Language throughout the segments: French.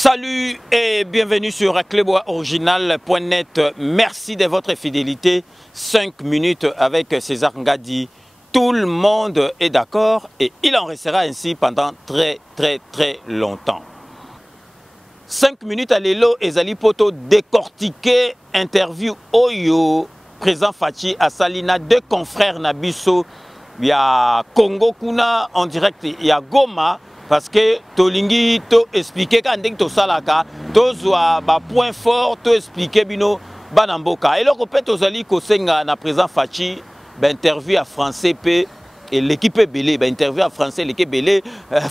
Salut et bienvenue sur cleboisoriginal.net. Merci de votre fidélité. 5 minutes avec César Ngadi. Tout le monde est d'accord et il en restera ainsi pendant très longtemps. 5 minutes à l'élo et Zali Poto décortiquer interview Oyo présent Fachi à Salina, deux confrères Nabiso. Il y a Congo Kuna en direct, il y a Goma. Parce que Tolingi to expliquer quand to salaka to zwa ba point fort to expliquer bino banamboka et le repet ozali ko senga na présent Fachi ba interview à français pe et l'équipe belé ba interview à français l'équipe belé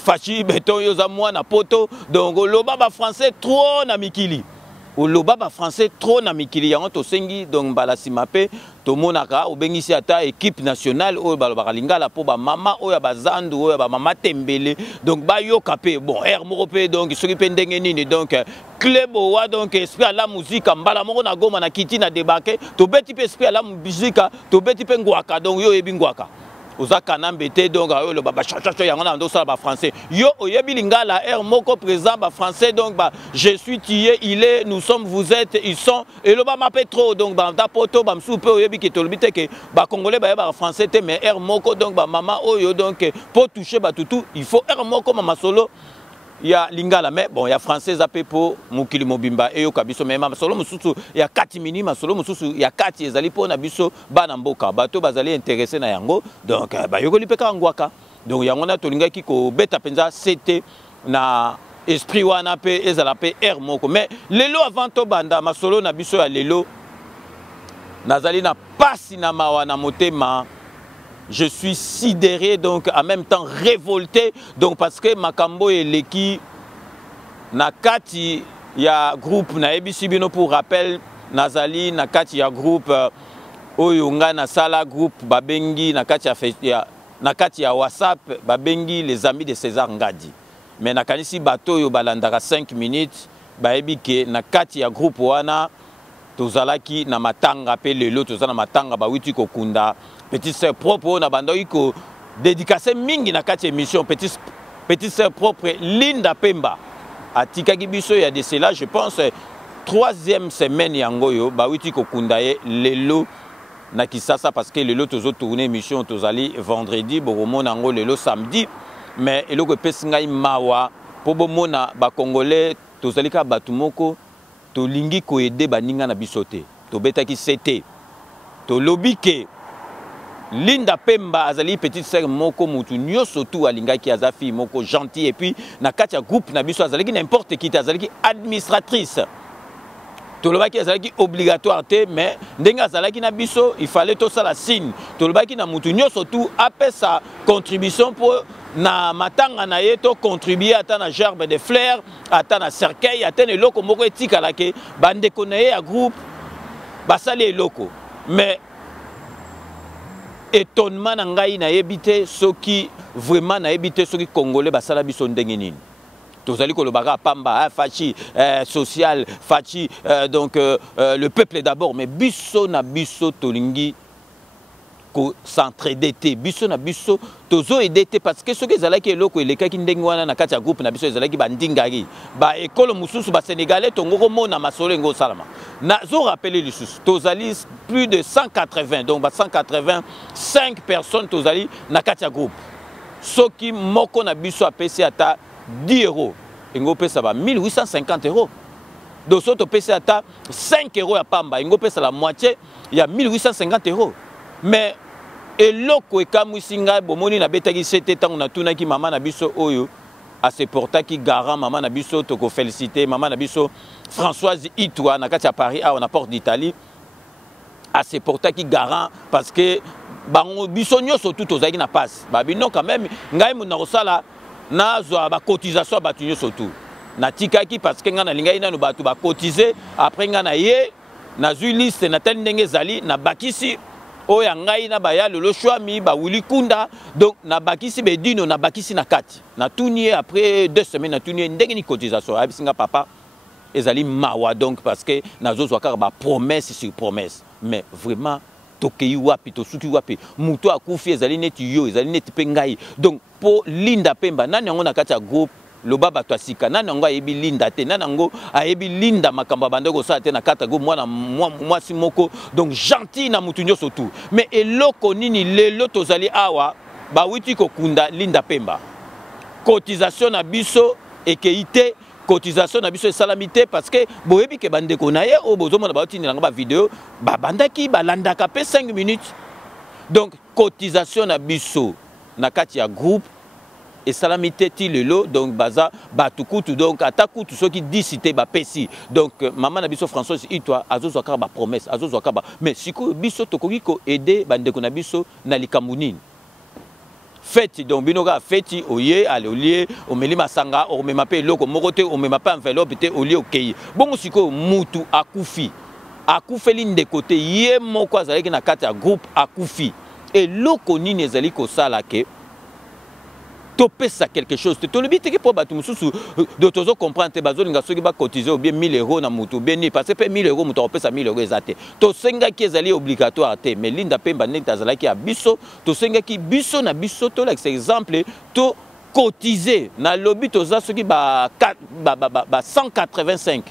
Fachi beton yoza moi na poto donc loba ba français trop na mikili o loba ba français trop na mikili yango to sengi donc bala simape to monaka o bengisi ata équipe nationale o ba lingala po ba mama o ya bazandu o ya ba mama tembele donc ba yo kapé bon air moropé donc soki pe ndenge nini donc Clebo wa donc esprit à la musique mbala moko na Goma na kiti na débarquer to beti pe esprit à la musique to beti pe ngwaka donc yo yebi ngwaka Ozaka nambete donc le baba chachacho yangona ndo sala ba français yo oyebi lingala air moko présent ba français donc ba je suis tué il est nous sommes vous êtes ils sont et le baba m'appelle trop donc ba poto ba msoupe oyebi ki tolbite ke ba congolais ba français te mais air moko donc ba mama oyo donc pour toucher ba tutu il faut air moko mama solo il y a lingala mais bon il y a français appelé pour mukili mobimba et yo kabiso mais mama solo mususu il y a 4 mini ma solo mususu il y a 4 ezali pour na biso bana mboka bato bazali intéressé na yango donc ba yoko lipeka ngwaka donc yango na tolinga ki ko beta penza c'était na esprit wana pe ezala pe air moko mais lelo avant to banda masolo na biso ya lelo nazali na pasi na mawa na motema. Je suis sidéré, donc en même temps révolté, donc parce que Makambo et Leki, Nakati, il y a groupe na ABC Bino pour rappel, Nazali, Nakati, il y a groupe Oyunga, Nasala, groupe Babengi, Nakati, il y a WhatsApp, Babengi, les amis de César Ngadi. Mais Nakanisi Bato, yo balandara 5 minutes, Baebike, Nakati, il y a groupe Wana, Tozalaki, Namatanga, Pelelo, Tozana Matanga, Bawiti Kokunda. Petite sœur propre na bando iko dédicacé mingi na kati émission petite sœur propre Linda Pemba atikaki biso ya de cela je pense 3e semaine yango yo ba witi ko kundaye lelo na Kisasa parce que lelo tozo tourner émission tozali vendredi bomo nango lelo samedi mais eloko pesinga mawa po bomona ba congolais tozali ka batumoko to lingi ko aider baninga na bisote to betaki c'était to lobike Linda Pemba azali petite sœur moko mutu nyoso tu alingaki azafi moko gentil et puis na katia groupe na biso azali n'importe qui azali administratrice tolobaki azali obligatoire te mais ndenge azali na biso il fallait tout ça la signe tolobaki na mutu nyoso tu apé sa contribution pour na matanga na yeto contribuer ata na gerbe de fleurs ata na cercueil ata na loko moko etika lake bande konaye ya groupe basali eloko mais étonnement na ngai na yebite soki vraiment na yebite soki congolais basala biso ndenge nini tozali ko lobaka pamba Fachi social Fachi donc le peuple d'abord mais biso na biso tolingi ko s'entraider te biso na biso tozo aider te parce que soki ezalaki eloko elekaki ndenge wana na kati ya groupe na biso ezalaki bandingaki ba ekolo mususu ba sénégalais tongoko mona masolo ngo salama na zo rappeler les sous tozali plus de 180 donc ba 185 personnes tozali na kati ya groupe soki moko na biso apesi ata 10 euros ngo pesa ba 1850 euros donc soto pesi ata 5 euros ya pamba ngo pesa la moitié ya 1850 euros mais eloko ekamwisi ngai bomoni na betaki sete tango na tunaki mama na biso oyo a se portaki garant mama na biso toko féliciter mama na biso Françoise Itwa na kati ya Paris a na porte d'Italie a se portaki garant parce que bango biso nyoso tout ozaki na passe ba bino quand même ngai mo na kosala na zwa ba cotisation ba nyoso tout na tikaki parce que ngana lingai nanu batu ba cotiser après ngana ye na zu liste na tel ndenge zali na bakisi oya ngai na baya lolo shwami ba wuli kunda donc na bakisi bedino na bakisi na kati na tunier après 2 semaines na tunier ndenge ni cotisation abisinga papa ezali mawa donc parce que nazo zwaka ba promesse sur promesse mais vraiment tokei wapi to suki wapi muto akufi ezali neti yo ezali neti pe ngai donc po Linda Pemba nani yango na kati ya groupe loba bato asika nani yango ayebi linda te nani yango ayebi linda makambo bande kosala te na kata go mwana mwasi moko donc gentil na mutu nyonso tout mais eloko nini lelo tozali awa bawuti kokunda Linda Pemba cotisation na biso ekeite cotisation na biso salamité parce que boyebi ke bande ko na ye o bozomona bauti na ba vidéo ba bandaki balandaka pe 5 minutes donc cotisation na biso na kati ya groupe et salamité ti lelo donc baza batukutu donc atakutu soki disité ba pesi donc maman na biso Françoise itwa azozo ka ba promesse azozo ka ba mais siko biso tokoki ko aider bande ko na biso na likambu fête donc binoga fête oye ale olie omeli masanga o mema pe loko mokote o mema pa enveloppe te olie okei bongo siko mutu akufeli ndekote ye moko azalaki na kati ya groupe akufi et loko nini ezali ko sala ke topesa quelque chose te tolobi te ke po batu mususu de tozo comprendre te bazolinga soki ba cotiser ou bien 1000 € na mutu beni parce que 1000 € mutu opesa 1000 € ezate to senga ki ezali obligatoire te mais Linda Pemba neta azalaki ya biso to senga ki biso na biso to like exemple to cotiser na lobby toza soki ba 185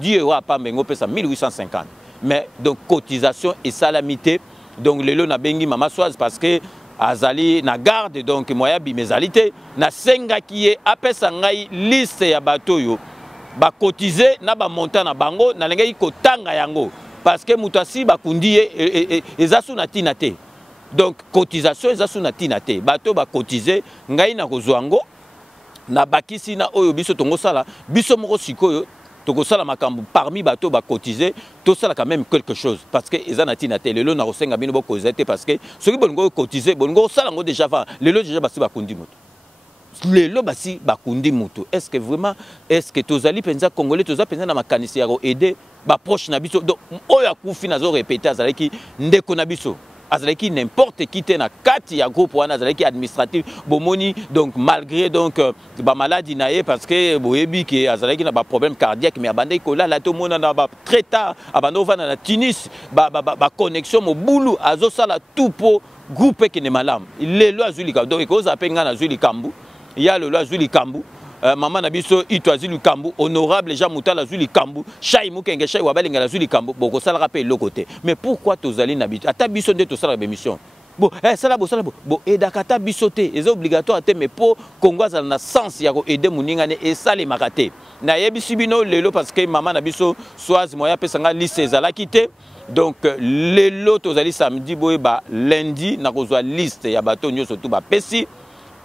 10 € pa mengo pesa 1850 mais donc cotisation et salamité donc lelo na bengi mama Soise parce que azali na garde donc moya bimezalité na senga ki ye apesa ngai liste ya bato yo ba cotiser na ba montant na bango na lengai ko tanga yango parce que mutasi ba kundi ye ezasu na tina te donc cotisation ezasu na tina te bato ba cotiser ngai na kozwango na bakisi na oyo biso tongo sala biso moko sikoyo toko sala makambu parmi bato ba cotiser tout ça quand même quelque chose parce que ezanati na télé lelo na kosenga bino bo cotiser parce que ceux qui bongo cotiser bongo sala ngo déjà va lelo déjà basi ba kundi moto lelo basi ba kundi moto est-ce que vraiment est-ce que tozali penza congolais toza penza na makanisi ya ko aider ba proche na biso donc oya kufi na zo répéter azalaki ndeko na biso azalaki n'importe qui te na kati ya groupe wana azalaki administratif bomoni donc malgré donc ba maladie naie parce que boyebi ki azalaki na ba problème cardiaque mais abandai ko la to mona na ba très tard abando vana na Tunis ba connexion mo bulu azo sala tout pour groupe qui ne malam lelo azuli ka donc ko za penga na azuli kambu ya lelo azuli kambu maman na biso ito azuli kambu honorable Jean Moutala azuli kambu Chai Mukenge Chai wabalinga azuli kambu boko sala rappel le côté mais pourquoi tozali na biso ata biso nde to sala ba mission bon sala bo edakata biso te est obligatoire te mais pour Congo azala na sens ya ko aider muninga ne esale makate na yebisi bino lelo parce que maman na biso Soise moya pesanga liste ezalaki te donc lelo tozali samedi boye ba lundi na kozwa liste ya bato nyonso tout ba pesi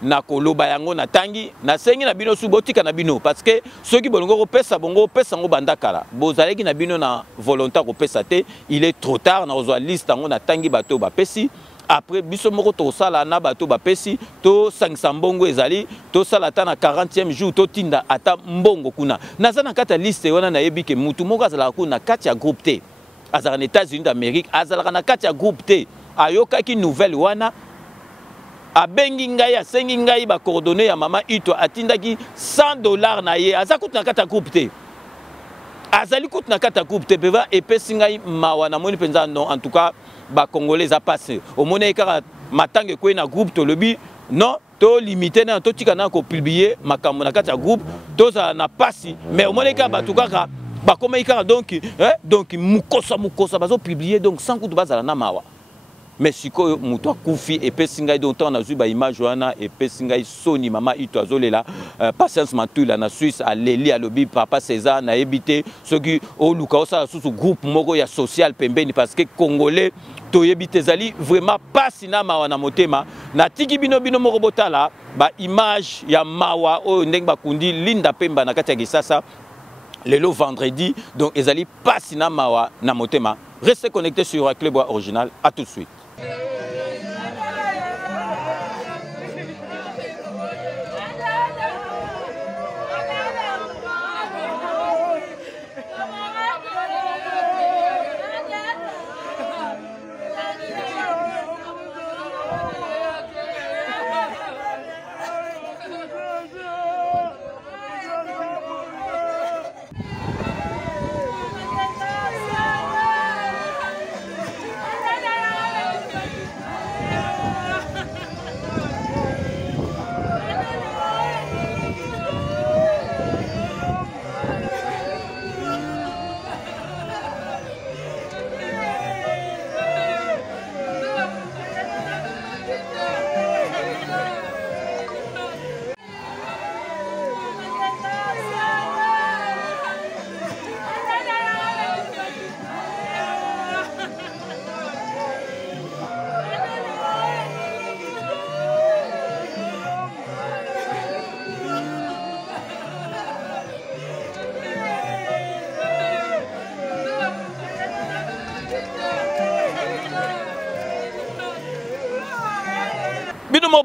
na koloba yango na tangi na sengi na bino subotika na bino parce que ceux qui bolongo ko pesa bongo pesa ngo bandakala bozaleki na bino na volontaire ko pesa te il est trop tard na ozwa liste ngo na tangi bato ba pesi après biso moko to sala na bato ba pesi to 500 mbongo ezali to sala ta na 40e jour to tinda ata mbongo kuna naza na kata liste wana na yebi ke mutu moko azala kuna kati ya groupe te azala na États-Unis d'Amérique azala na kati ya groupe te ayokaki nouvelle wana abengi ngai asengi ngai ba coordonnées ya mama ito atindaki $100 na ye aza kutu na kata groupe te azali kutu na kata groupe te peva epesi ngai mawa na moni penza non en tout cas ba congolais a passé au mona ekara matange ko na groupe to lobi non to limité na to tika na ko publier makambo na kata groupe to za na pasi mais au mona ekara batukaka ba koma ekara donc mukosa bazo publier donc sans kutu bazala na mawa mais siko muto akufi epesi ngai donc on a vu ba image wana epesi ngai soni mama ito azolela Patience Matula na Suisse à Leli à lobby papa César na ebité soki o luka osala susu groupe moko ya social pembeni parce que congolais to yebite zali vraiment pas sina mawa na motema na tiki bino moko botala ba image ya mawa o ndenge bakundi Linda Pemba na kati ya Kisasa lelo vendredi donc ezali pas sina mawa na motema. Restez connectés sur Clébois Original, à tout de suite.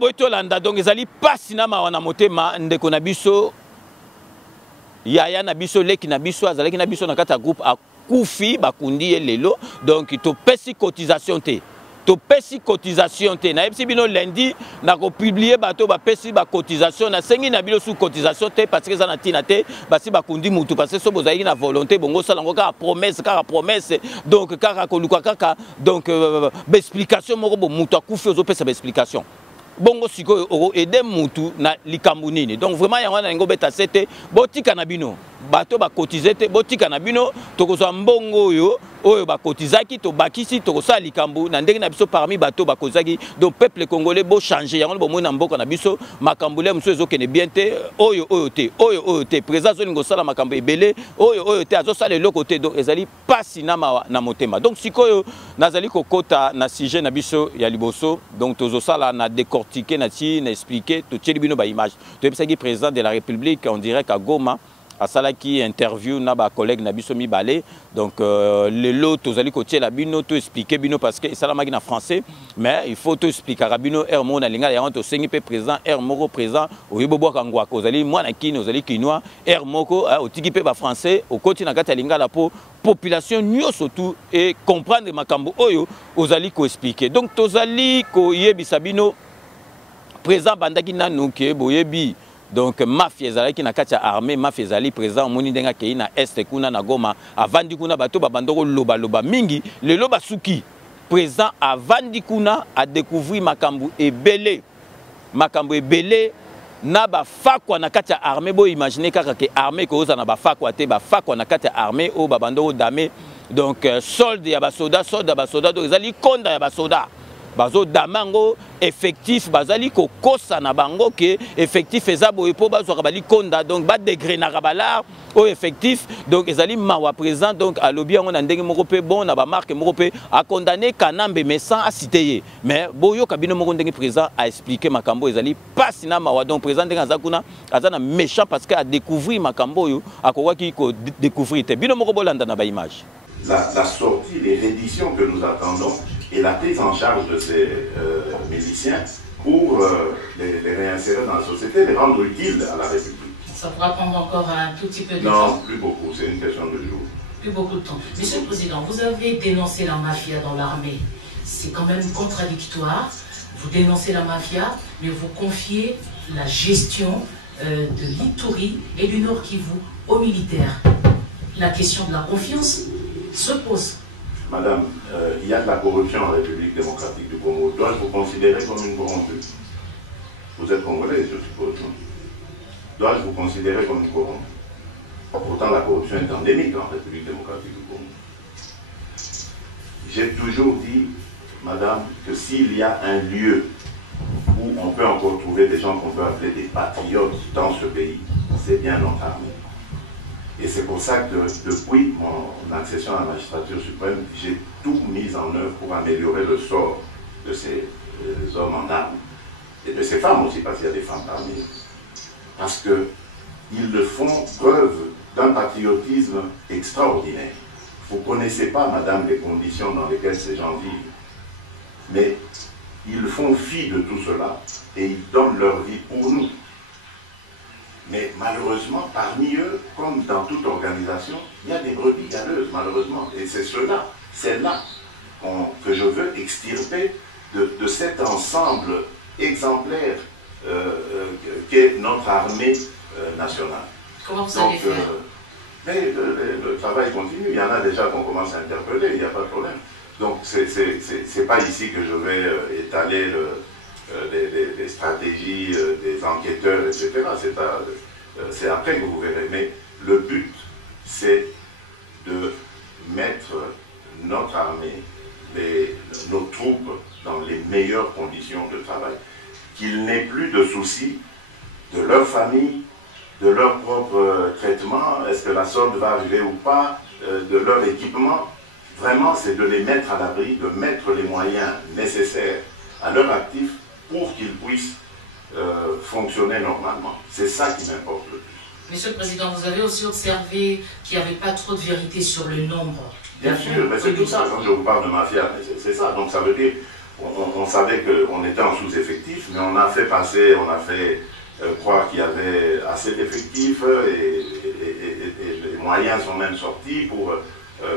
boye tolanda donc ezali pasi na mawa na motema ndeko na biso yaya na biso leki na biso azalaki na biso na kati ya groupe akufi bakundi ye lelo donc topesi cotisation te topesi cotisation te na yebisi bino lundi na ko publier bato bapesi ba cotisation na sengi na bino sous cotisation te parce que ça na tina te basi bakundi mutu parce que so bozali na volonté bongo sala ngo ka promesse donc kaka koluka kaka donc explication moko bo mutu akufi ozopesa ba explication bongo siko oro aider mutu na likambo nini donc vraiment yango na ngo beta sete botika na bino bato ba cotiser te botika na bino tokozwa mbongo oyo ba kotizaki to bakisi tokosa likambo na ndenge na biso parmi bato ba kozaki donc peuple congolais bo changer yango bo mona mboka na biso makambo le muso ezokene bien te oyo te président zolingo sala makambo ebele oyo te azosala eloko te donc ezali pasi na mawa na motema donc sikoyo nazali kokota na sujet na biso ya liboso donc tozosala na décortiquer na ti na expliquer to tieli bino ba image to ebisaki président de la République on dirait qu'à Goma à salaki interview na ba collègue na biso mibale donc le lot tozali kotiela bino to expliquer bino parce que ça la maki na français mais il faut to expliquer rabino er mo na linga ya to sengi pe président er moko présent oyibobo kangwa kozali mwana kini ozali kinwa er moko otiki pe ba français okoti na kati ya linga la po population nyoso tout et comprendre makambo oyo ozali ko expliquer donc tozali ko yebisa bino président bandaki nanu ke boyebi donc mafia ezalaki na kati ya armée mafia ezali présent moni ndenga kei na est kuna na Goma avandi kuna bato babandoko loba mingi lelo basuki présent avandi kuna a découvrir makambo ebele na bafakwa na kati ya armée bo imaginer kaka ke armée ko oza na bafakwa te bafakwa na kati ya armée o babandoko dame donc solde ya basoda donc ezali konda ya basoda bazo damango effectif bazali ko kosa na bango ke effectif ezabo epo bazo kabali konda donc ba degré na kabalar o effectif donc ezali mawa présent donc à lobby on a ndenge moko pe bon na ba marque moko pe a condamné kanambe mais sans a citer mais boyo kabino moko ndenge présent a expliquer makambo ezali pas na mawa donc présent ndenge azakuna azana méchant parce que a découvrir makambo yo akokwa ki ko découvrir te bino moko bolanda na ba image la sortie les rééditions que nous attendons et la prise en charge de ces miliciens pour les réinsérer dans la société, les rendre utiles à la République. Ça pourra prendre encore un tout petit peu de temps. Non, plus beaucoup, c'est une question de jours. Plus beaucoup de temps. Monsieur le Président, vous avez dénoncé la mafia dans l'armée. C'est quand même contradictoire. Vous dénoncez la mafia, mais vous confiez la gestion de l'Ituri et du Nord Kivu aux militaires. La question de la confiance se pose. Madame, il y a de la corruption en République démocratique du Congo. Dois-je vous considérer comme une corrompue? Vous êtes congolais, je suppose. Dois-je vous considérer comme une corrompue? Pourtant, la corruption est endémique en République démocratique du Congo. J'ai toujours dit, madame, que s'il y a un lieu où on peut encore trouver des gens qu'on peut appeler des patriotes dans ce pays, c'est bien notre armée. Et c'est pour ça que depuis mon accession à la magistrature suprême, j'ai tout mis en œuvre pour améliorer le sort de ces hommes en armes. Et de ces femmes aussi, parce qu'il y a des femmes parmi eux. Parce qu'ils le font preuve d'un patriotisme extraordinaire. Vous ne connaissez pas, madame, les conditions dans lesquelles ces gens vivent. Mais ils font fi de tout cela et ils donnent leur vie pour nous. Mais malheureusement, parmi eux, comme dans toute organisation, il y a des brebis galeuses, malheureusement. Et c'est cela, celle-là que je veux extirper de cet ensemble exemplaire qu'est notre armée nationale. Comment vous allez faire? Mais le travail continue. Il y en a déjà qu'on commence à interpeller, il n'y a pas de problème. Donc, c'est pas ici que je vais étaler les stratégies des enquêteurs, etc. C'est après que vous verrez. Mais le but, c'est de mettre notre armée, nos troupes dans les meilleures conditions de travail. Qu'ils n'aient plus de soucis de leur famille, de leur propre traitement, est-ce que la solde va arriver ou pas, de leur équipement. Vraiment, c'est de les mettre à l'abri, de mettre les moyens nécessaires à leur actif pour qu'ils puissent fonctionner normalement. C'est ça qui m'importe le plus. Monsieur le Président, vous avez aussi observé qu'il n'y avait pas trop de vérité sur le nombre. Bien sûr, mais c'est tout ça. Quand je vous parle de mafia, c'est ça. Donc ça veut dire, on savait qu'on était en sous-effectif, mais on a fait passer, on a fait croire qu'il y avait assez d'effectifs et les moyens sont même sortis pour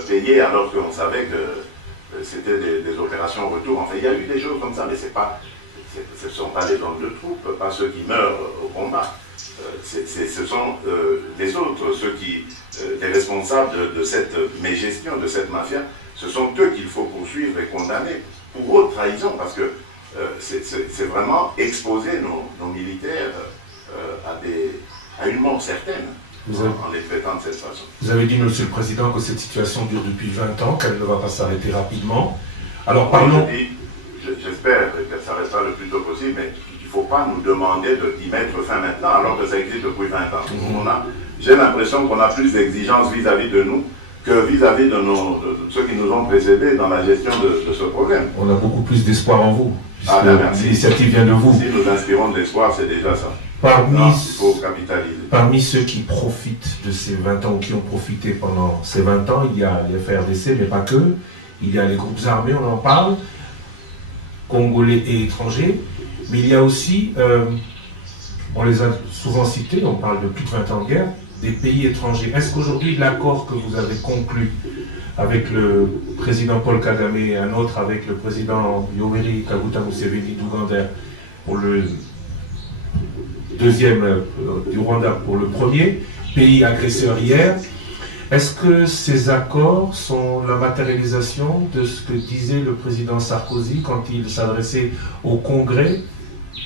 payer alors qu'on savait que c'était des opérations retour. Enfin, il y a eu des choses comme ça, mais ce ne sont pas les hommes de troupes, pas ceux qui meurent au combat. Ce sont les autres, les responsables de cette mégestion, de cette mafia, ce sont eux qu'il faut poursuivre et condamner pour haute trahison, parce que c'est vraiment exposer nos militaires à une mort certaine en les traitant de cette façon. Vous avez dit, Monsieur le Président, que cette situation dure depuis 20 ans, qu'elle ne va pas s'arrêter rapidement. Alors parlons... J'espère que ça restera le plus tôt possible, mais il ne faut pas nous demander d'y mettre fin maintenant, alors que ça existe depuis 20 ans. J'ai l'impression qu'on a plus d'exigences vis-à-vis de nous que vis-à-vis de ceux qui nous ont précédés dans la gestion de ce problème. On a beaucoup plus d'espoir en vous. Merci. L'initiative vient de vous. Si nous inspirons de l'espoir, c'est déjà ça. Il faut capitaliser. Parmi ceux qui profitent de ces 20 ans ou qui ont profité pendant ces 20 ans, il y a les FARDC, mais pas que. Il y a les groupes armés, on en parle, congolais et étrangers. Mais il y a aussi, on les a souvent cités, on parle de plus de 20 ans de guerre, des pays étrangers. Est-ce qu'aujourd'hui, l'accord que vous avez conclu avec le président Paul Kagame et un autre avec le président Yoweri Kaguta Museveni d'Ouganda pour le deuxième du Rwanda pour le premier, pays agresseur hier, est-ce que ces accords sont la matérialisation de ce que disait le président Sarkozy quand il s'adressait au Congrès,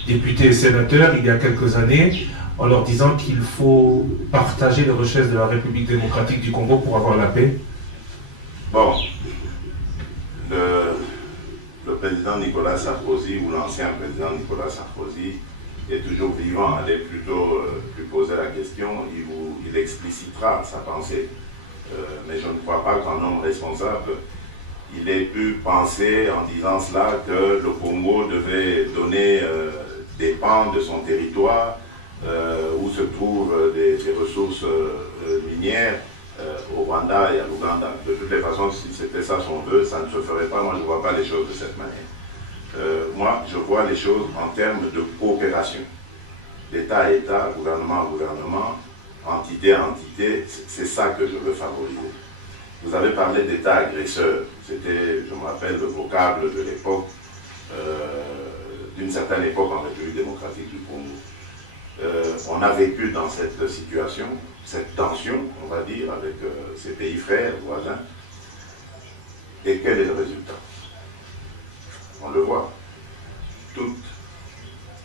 députés et sénateurs, il y a quelques années, en leur disant qu'il faut partager les richesses de la République démocratique du Congo pour avoir la paix? Bon, le président Nicolas Sarkozy, ou l'ancien président Nicolas Sarkozy, est toujours vivant. Allez plutôt lui poser la question, il explicitera sa pensée. Mais je ne crois pas qu'en homme responsable, il ait pu penser en disant cela que le Congo devait donner des pans de son territoire où se trouvent des ressources minières au Rwanda et à l'Ouganda. De toutes les façons, si c'était ça son vœu, ça ne se ferait pas. Moi, je ne vois pas les choses de cette manière. Moi, je vois les choses en termes de coopération. D'État à État, gouvernement à gouvernement, entité à entité, c'est ça que je veux favoriser. Vous avez parlé d'État agresseur. C'était, je me rappelle, le vocable de l'époque, d'une certaine époque en République démocratique du Congo. On a vécu dans cette situation, cette tension, on va dire, avec ces pays frères, voisins. Et quel est le résultat? On le voit. Toute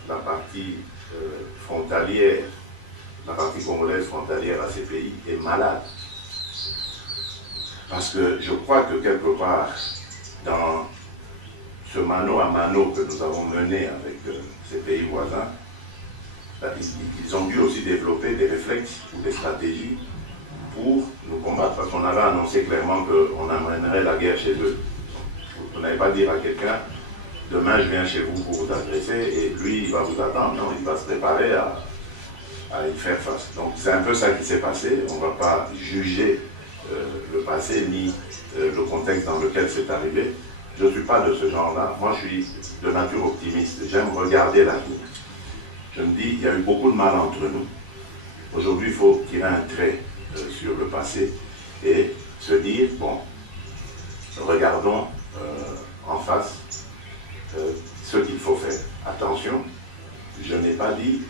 la partie frontalière, la partie congolaise frontalière à ces pays est malade. Parce que je crois que quelque part, dans ce mano à mano que nous avons mené avec ces pays voisins, ils ont dû aussi développer des réflexes ou des stratégies pour nous combattre. Parce qu'on avait annoncé clairement qu'on amènerait la guerre chez eux. Vous n'allez pas dire à quelqu'un, demain je viens chez vous pour vous agresser et lui il va vous attendre. Non, il va se préparer à y faire face. Donc c'est un peu ça qui s'est passé. On ne va pas juger le passé ni le contexte dans lequel c'est arrivé. Je ne suis pas de ce genre-là. Moi je suis de nature optimiste. J'aime regarder l'avenir. Je me dis, il y a eu beaucoup de mal entre nous. Aujourd'hui, il faut tirer un trait sur le passé et se dire, bon, regardons en face ce qu'il faut faire. Attention, je n'ai pas dit,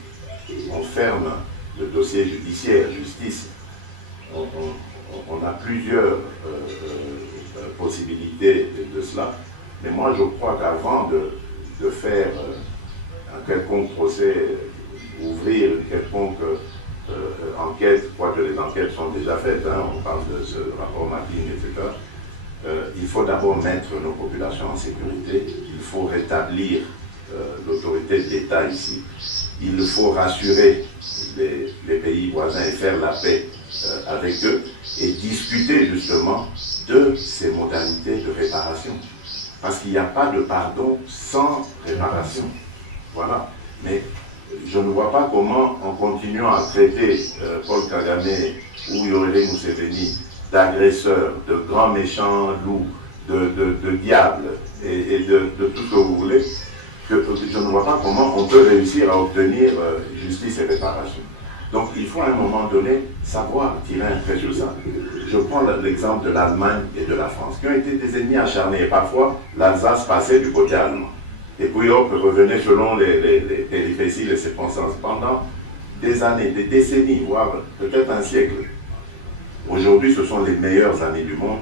on ferme le dossier judiciaire, justice. On a plusieurs possibilités de cela. Mais moi, je crois qu'avant de faire un quelconque procès, ouvrir une quelconque enquête, quoique les enquêtes sont déjà faites, hein, on parle de ce rapport mapping, etc. Il faut d'abord mettre nos populations en sécurité, il faut rétablir l'autorité de l'État ici, il faut rassurer les pays voisins et faire la paix avec eux et discuter justement de ces modalités de réparation. Parce qu'il n'y a pas de pardon sans réparation. Voilà. Mais je ne vois pas comment, en continuant à traiter Paul Kagame ou Yoweri Museveni d'agresseurs, de grands méchants loups, de diable et de tout ce que vous voulez, que je ne vois pas comment on peut réussir à obtenir justice et réparation. Donc il faut à un moment donné savoir tirer un trait sur ça. Je prends l'exemple de l'Allemagne et de la France, qui ont été des ennemis acharnés. Et parfois, l'Alsace passait du côté allemand. Et puis hop, revenait selon les péripéties, les circonstances. Pendant des années, des décennies, voire peut-être un siècle. Aujourd'hui, ce sont les meilleures années du monde.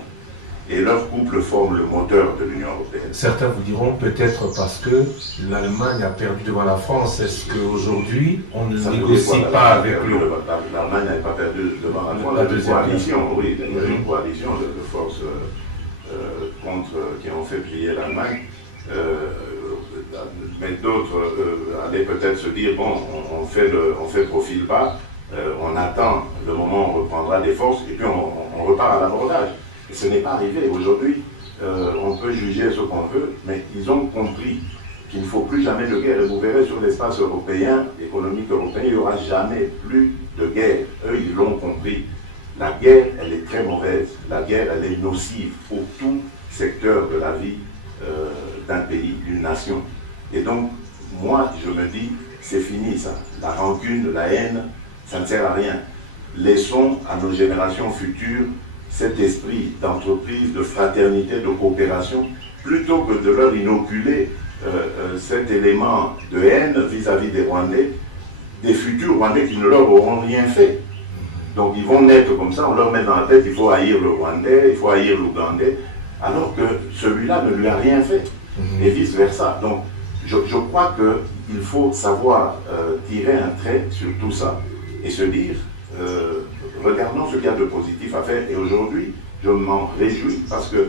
Et leur couple forme le moteur de l'Union européenne. Certains vous diront peut-être parce que l'Allemagne a perdu devant la France. Est-ce qu'aujourd'hui, on ne négocie pas avec le... L'Allemagne n'avait pas perdu devant la France. La deuxième coalition, oui, il y a une coalition de forces qui ont fait plier l'Allemagne. Mais d'autres allaient peut-être se dire, bon, on fait profil bas, on attend le moment où on reprendra des forces et puis on repart à l'abordage. Et ce n'est pas arrivé. Aujourd'hui, on peut juger ce qu'on veut, mais ils ont compris qu'il ne faut plus jamais de guerre. Et vous verrez sur l'espace européen, économique européen, il n'y aura jamais plus de guerre. Eux, ils l'ont compris. La guerre, elle est très mauvaise. La guerre, elle est nocive pour tout secteur de la vie d'un pays, d'une nation. Et donc, moi, je me dis, c'est fini ça. La rancune, la haine, ça ne sert à rien. Laissons à nos générations futures cet esprit d'entreprise, de fraternité, de coopération, plutôt que de leur inoculer cet élément de haine vis-à-vis des Rwandais, des futurs Rwandais qui ne leur auront rien fait. Donc ils vont naître comme ça, on leur met dans la tête qu'il faut haïr le Rwandais, il faut haïr l'Ougandais, alors que celui-là ne lui a rien fait, et vice-versa. Donc je crois qu'il faut savoir tirer un trait sur tout ça, et se dire... regardons ce qu'il y a de positif à faire. Et aujourd'hui, je m'en réjouis parce que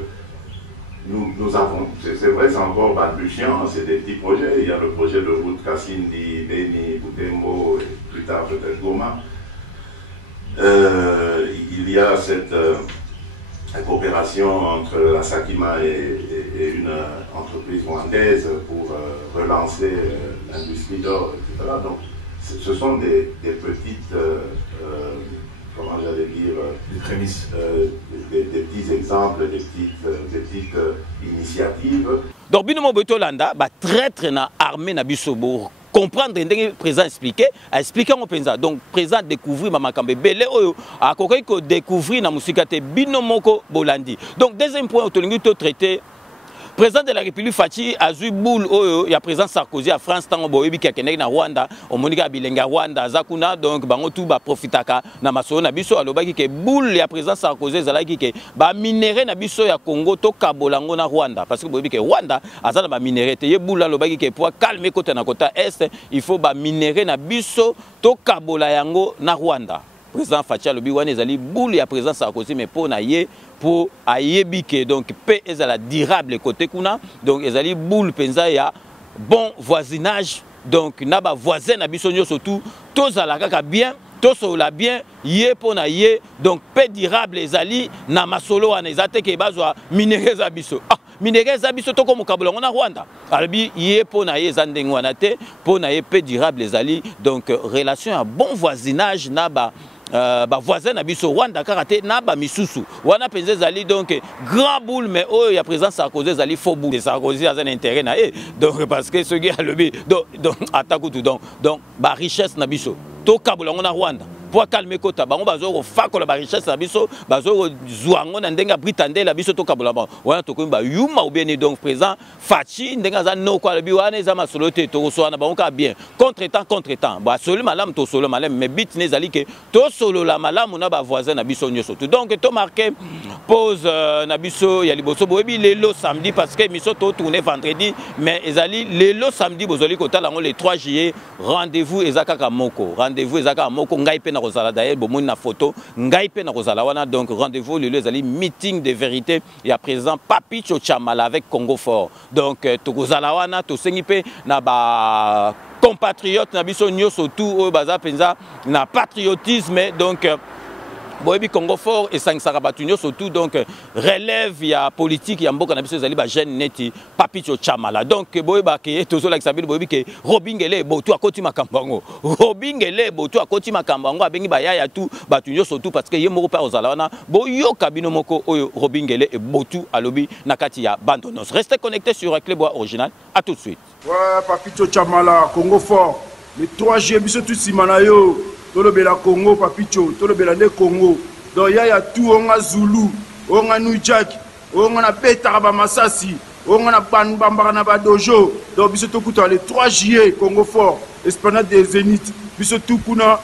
nous avons, c'est vrai, c'est encore balbutiant, c'est des petits projets. Il y a le projet de route Kassindi, Beni, Butembo, et plus tard peut-être Goma. Il y a cette coopération entre la Sakima et une entreprise rwandaise pour relancer l'industrie d'or, etc. Donc, ce sont des petites... comment j'allais dire, des prémices, des petits exemples, des petites initiatives. Donc, bino Betolanda, traître na armée na bisobo. Comprendre le président expliquer au président. Donc, président découvrir Mamakambe Belé, a découvrir na musikate bino moko bolandi. Donc, deuxième point, autolingi to traité. Président de la République Fachi a eu boule il y a président Sarkozy à France tant boyebi ki akendeki na Rwanda omonika bilenga Rwanda zakuna donc bango tout ba profitaka na masolo na biso alobaki ke boule ya président Sarkozy ezalaki ke ba minéré na biso ya Congo to kabolango na Rwanda parce que boyebi ke Rwanda azana ba minéré te ye boule alobaki ke pour calmer côté na côté est il faut ba minéré na biso to kabola yango na Rwanda. Président Fachi alobi wana ezali boule ya président Sarkozy mais pour na ye pour ayebike donc paix ezala durable côté kuna donc ezali boule penza ya bon voisinage donc na ba voisin na biso nyo surtout tozala kaka bien tosola bien ye pona ye donc paix durable ezali na masolo wana ezate ke bazwa minéraux za biso minéraux za biso to ko mokabolo na Rwanda alobi ye pona ye za ndenge wana te pona ye paix durable ezali donc relation à bon voisinage na ba voisin na biso Rwanda karaté na ba misusu wana penze zali donc grand boule mais oh ya président Sarkozy zali faux boule Sarkozy a un intérêt na donc parce que ce gars le donc attaque tout donc ba richesse na biso to kabula ngona Rwanda pour calmer kota bango bazo fakola ba richesse na biso bazo zuango na ndenga Britannique la biso to kabula ba wana to komba yuma ou bien donc président Fachi ndenga za no kwa le bi wana za masolo te to so na bango ka bien contre-temps ba solo malam to solo malam mais bit ne zali ke to solo la malam na ba voisin na biso nyoso tout donc to marqué pause na biso ya liboso boyebi lelo samedi parce que miso to tourner vendredi mais ezali lelo samedi bozoli kota lango le 3 juillet rendez-vous ezaka moko ngai pe na kozala d'ailleurs bomoni na photo ngai pe na kozala wana donc rendez-vous lelo ezali meeting de vérité ya président Papi Tchotchamala avec Congo Fort donc to kozala wana to sengi pe na ba compatriotes na biso nyoso tout baza penza na patriotisme donc boyebi Congo fort et sangsaka batunyo surtout donc relève ya politique ya mboka na biso ezali ba jeune neti Papito Chamala donc boyeba ke tozola kisabili boyebi ke Robingele botu akoti makambango Robingele botu akoti makambango abengi ba yaya tout batunyo surtout parce que ye moko pa ozala wana boyo kabino moko oyo Robingele et botu alobi nakati ya bandonos. Restez connectés sur Clébois Original. À tout de suite. Ouais, Papito Chamala, Congo fort. Le 3 juillet, biso tout simanayo. Tolobela Congo, Papito, tolobela ne Congo. Donc il y a tout, on a Zulu, on a Nujak, on a Betaraba Masasi, on a Bambara Dojo. Donc biso tout le 3 juillet, Congo fort. Esplanade des Zénith. Biso tout kuna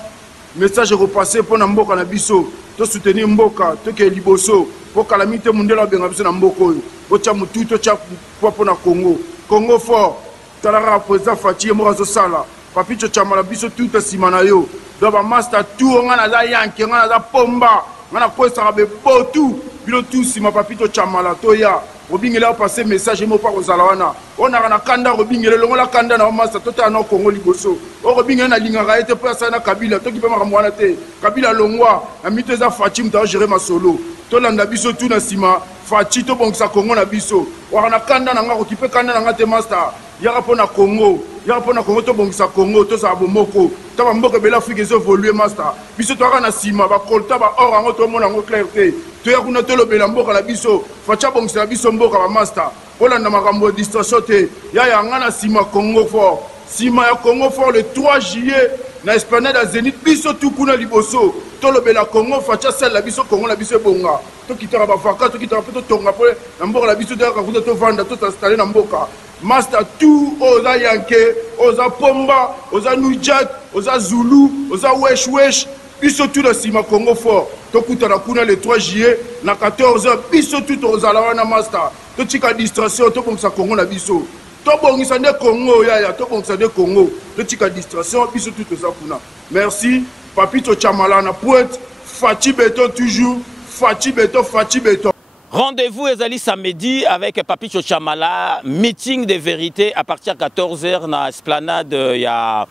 message repassé pour Namboka na biso. To soutenir Mboka, to ke liboso. Pour calamité mondiale benga biso na Mboko. Bocha mutu to cha pour na Congo. Congo fort. Talara président Fachi Morazo Sala. Papito Chamala biso tout simanayo. Donc ba master tout on a la yanke, on a la pomba. On a quoi ça be tout. Bilo tout sima Papito Chamala toya. Robingele a passé message mo pa ozalawana. On a na kanda Robingele longo la kanda na master tota na Congo liboso. O Robingele na lingara ete pesa na Kabila to ki pe makamwana te. Kabila longwa na miteza Fachi mta gérer ma solo. To landa biso tout na sima Fachi to bongisa Congo na biso. Wa na kanda na ngako ki pe kanda na ngate master. Yara pona Congo, yara pona Congo to bongisa Congo to sa bomoko. Ta ba mboka bela Afrique zo évoluer master. Biso to na sima ba kolta ba or ngo to mona ngo clarté. To ya kuna to lobela mboka la biso. Facha bongisa biso mboka ba master. Olanda makambo distraction te. Ya ngana sima Congo fort. Sima ya Congo fort le 3 juillet na esplanade à Zénith biso tout kuna liboso. To lobela Congo facha celle la biso Congo la biso bonga. To kitara ba faka to kitara to tonga po na mboka la biso de ka kuta to vanda to s'installer na mboka. Master tout oza yanke, oza pomba, oza nujat, oza zulu, oza wesh wesh. Biso tout na sima Congo fort. To kutana kuna le 3 juillet na 14h biso tout oza la wana master. To tika distraction to bongisa Congo na biso. To bongisa ne Congo ya to bongisa ne Congo. To tika distraction biso tout oza kuna. Merci Papito Chamala na poète Fachi Beton toujours, Fachi Beton. Rendez-vous ezali samedi avec Papito Chamala, meeting de vérité à partir de 14h dans l'esplanade ya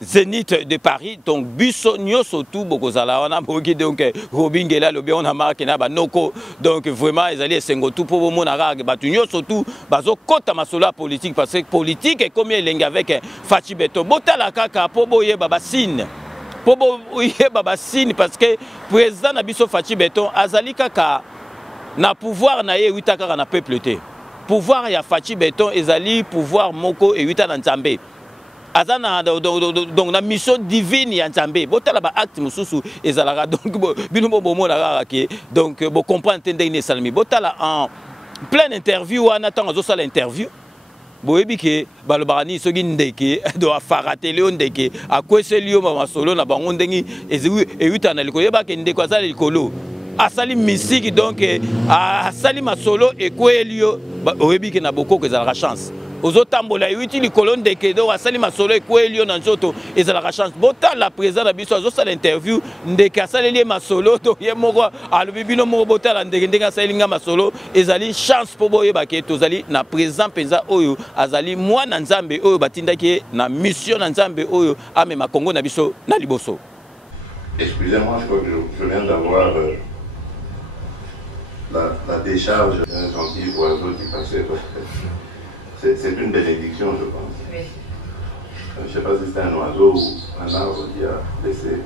Zénith de Paris. Donc biso nyoso tout bokozala wana boki donc Robingela lobi on a marqué na banoko. Donc vraiment ezali esengo tout pour mona rag batu nyoso tout bazo kota masolo politique parce que politique est comme elenga avec Fachi Beton. Botala kaka po boye baba signe. Po boye baba signe parce que président na biso Fachi Beton azali kaka na pouvoir na ye wita kaka na peuple te. Pouvoir ya Fachi Beton ezali pouvoir moko et wita na Nzambe. Azana donc na mission divine ya Nzambe. Botala ba acte mususu ezalaka donc bino bomo na kaka ke donc bo comprendre tende ne salmi. Botala en pleine interview wana tango zo sala interview. Boyebi ke balobani soki ndeke do afarate leo ndeke akwese lio mama solo na bango ndengi e wita na likolo yeba ke ndeko azali likolo. Asali misiki donc asali masolo et kwelio oyebi ke na boko ke za la chance ozotambola yuti likolo ndeke do asali masolo et kwelio na nzoto ezala la chance bota la président na biso azo sala interview ndeke asali li masolo to ye moko alobi bino moko bota la ndeke ndenge asali nga masolo ezali chance po boye ba ke tozali na président penza oyo azali mwana Nzambe oyo batindaki na mission na Nzambe oyo amema Congo na biso na liboso. Excusez-moi, je crois que je viens d'avoir la décharge d'un gentil oiseau qui passait. C'est une bénédiction, je pense. Oui. Je ne sais pas si c'est un oiseau ou un arbre qui a laissé.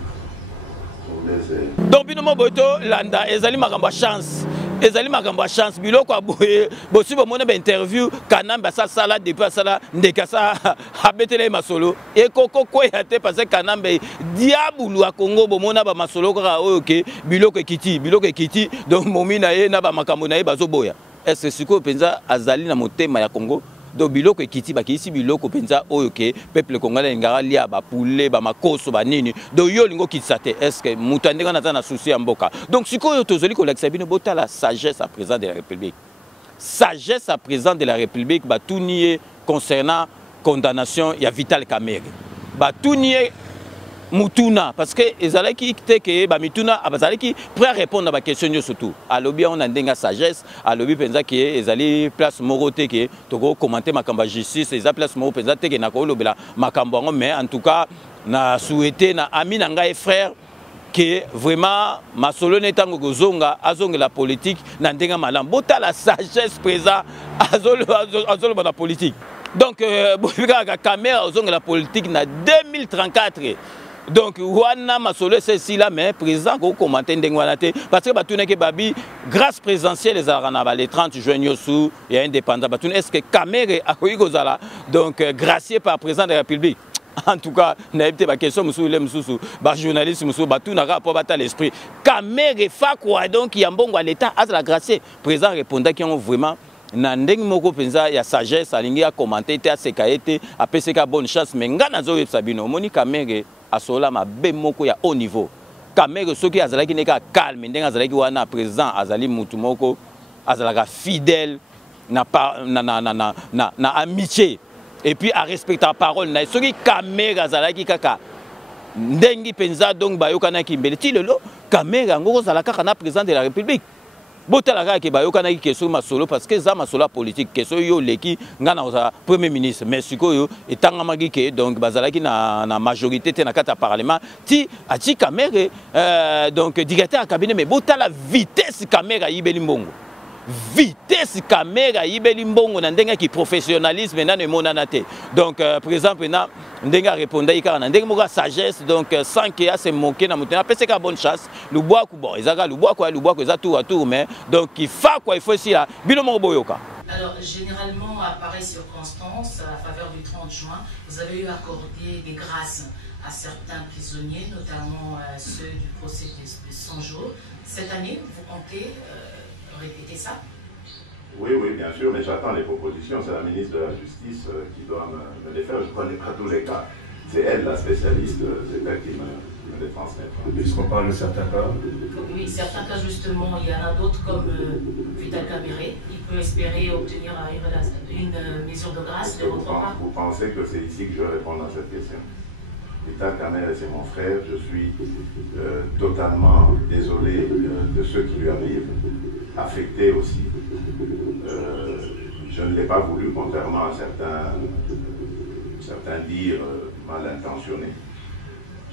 Donc, binomo boto landa ezali makambo chance. Ezali makambo chance biloko aboye bosi bomona ba interview Kanambe sala depuis sala ndekasa abetele masolo e koko koya te parce que Kanambe diabulu a Congo bomona ba masolo ka oyoke biloko ekiti donc momina ye na ba makambo na ye bazoboya. Est-ce que siko penza azali na motema ya Congo? Donc biloko ekiti bakisi biloko penza oyoke peuple congolais ngara lia ba poulet ba makoso ba nini donc yo lingo kitsate est-ce que mutandeka na na souci ya mboka donc sikoyo tozoli ko lakisa bino bota la sagesse à présent de la République, sagesse à présent de la République ba tunie concernant condamnation ya Vital Kamerhe ba tunie Mutuna parce que ezalaki te ke ba mituna abazalaki prêt à répondre à ba question surtout alobi on a ndenga sagesse alobi penza ke ezali place morote ke toko commenter makamba justice eza place moro penza te ke na ko lobela makambo mais en tout cas na souhaiter na ami na ngai frère que vraiment masolo netango kozonga azonga la politique na ndenga malam bota la sagesse présent azolo la politique donc bofika caméra azonga la politique na 2034 donc wana masolo c'est là mais président ko commenter ndenge wana te parce que batuna ke babi grâce présidentielle les arana les 30 juin yosu et indépendant batuna est-ce que caméra akoyi kozala donc gracié par président de la République. En tout cas, n'a pas question monsieur journaliste monsieur tout n'a rapport à l'esprit. Caméra fa quoi donc il y a bon à l'état à la grâce président répondait qui ont vraiment nandeng moko penza ya sagesse alingi a commenter te a sekaete a PCK bonne chance mais ngana zo sabino moni caméra a sola ma be moko ya haut niveau. Caméra ceux qui azalaki neka calme ndenga azalaki wana président azali mutu moko azalaka fidèle na amitié. Et puis à respecter la parole, ce qui caméra zalaki kaka ndengi penza donc bayokana ki mbele ti lelo caméra ngoko zalaka kana président de la République. Botalaka ke bayokana ki keso masolo parce que za masolo politique keso yo leki ngana za premier ministre mais sikoyo etanga magi ke donc bazalaki na majorité te na kata parlement ti ati caméra donc directeur cabinet mais botala vitesse caméra yibeli mbongo. Vitesse caméra yibeli mbongo na ndenga ki professionnalisme na ne monana te donc par exemple na ndenga répondait ika na ndenga moka sagesse donc sans que a se moquer na mutena pese ka bonne chasse le bois ku bon ezaka le bois ko za tour à tour mais donc il faut quoi il faut aussi là bino mo boyoka. Alors généralement à pareille circonstance à la faveur du 30 juin vous avez eu accordé des grâces à certains prisonniers notamment ceux du procès de 100 jours. Cette année vous comptez répéter ça? Oui, bien sûr, mais j'attends les propositions. C'est la ministre de la Justice qui doit me les faire. Je ne connais pas tous les cas. C'est elle, la spécialiste, c'est elle qui me les transmettra. Puisqu'on parle de certains cas. Oui, certains cas justement, il y en a d'autres comme Vital Kamere. Il peut espérer obtenir une mesure de grâce de votre part. Vous pensez que c'est ici que je vais répondre à cette question? Vital Kamere, c'est mon frère. Je suis totalement désolé de ce qui lui arrive. Affecté aussi. Je ne l'ai pas voulu, contrairement à certains dires mal intentionnés.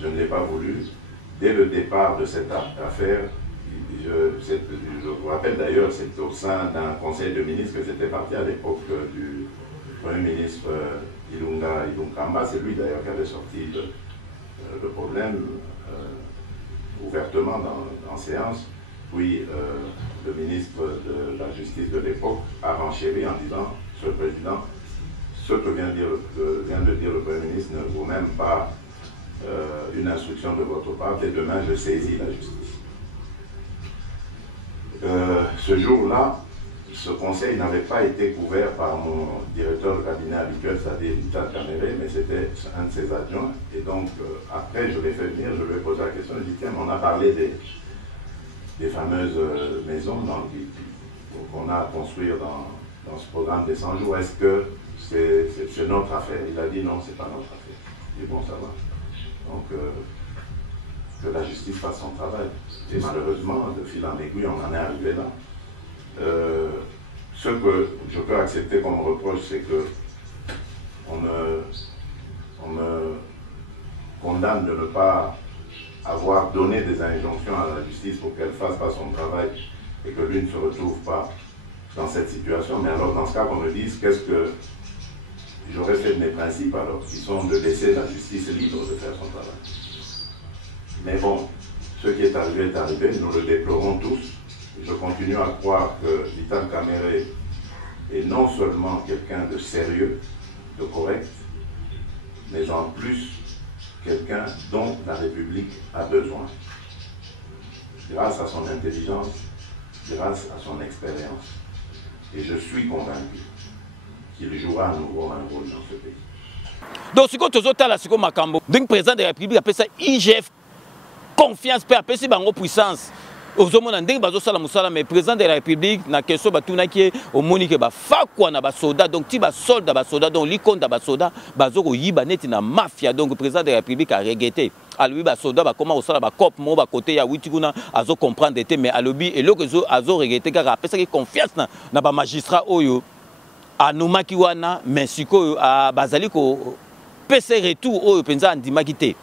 Je ne l'ai pas voulu. Dès le départ de cette affaire, je vous rappelle d'ailleurs, c'est au sein d'un conseil de ministres que j'étais parti à l'époque du Premier ministre Ilunga Kamba. C'est lui d'ailleurs qui avait sorti le problème ouvertement dans séance. Puis le ministre de la Justice de l'époque a renchéri en disant, Monsieur le Président, ce que vient de dire le Premier ministre ne vaut même pas une instruction de votre part. Dès demain, je saisis la justice. Ce jour-là, ce conseil n'avait pas été couvert par mon directeur de cabinet habituel, c'est-à-dire Vital Kamere, mais c'était un de ses adjoints. Et donc, après, je l'ai fait venir, je lui ai posé la question, je lui ai dit, tiens, on a parlé des fameuses maisons qu'on a à construire dans ce programme des 100 jours. Est-ce que c'est notre affaire? Il a dit non, c'est pas notre affaire. Je dis bon, ça va. Donc, que la justice fasse son travail. Et malheureusement, de fil en aiguille, on en est arrivé là. Ce que je peux accepter comme reproche, c'est que on me condamne de ne pas avoir donné des injonctions à la justice pour qu'elle ne fasse pas son travail et que lui ne se retrouve pas dans cette situation. Mais alors, dans ce cas, qu'on me dise qu'est-ce que j'aurais fait de mes principes, alors, qui sont de laisser la justice libre de faire son travail. Mais bon, ce qui est arrivé, nous le déplorons tous. Je continue à croire que Vital Kamere est non seulement quelqu'un de sérieux, de correct, mais en plus quelqu'un dont la République a besoin. Grâce à son intelligence, grâce à son expérience. Et je suis convaincu qu'il jouera à nouveau un rôle dans ce pays. Donc, ce que tu as là, c'est comme Makambo. Donc, le président de la République appelle ça IGF, confiance, appelle ça puissance. Mais président de la République, na question batuna qui au monique ba fakwa na ba soda donc ti ba soldat donc likonda ba soda bazoko yiba neti na mafia donc président de la République a regretté alobi ba soda ba comment osala ba cop mo ba côté ya witikuna azo comprendre té mais alobi et le réseau azo regretté car après ça qui confiance na ba magistrat oyo anumaki wana mais siko a bazali ko pese retour oyo penza andimaki té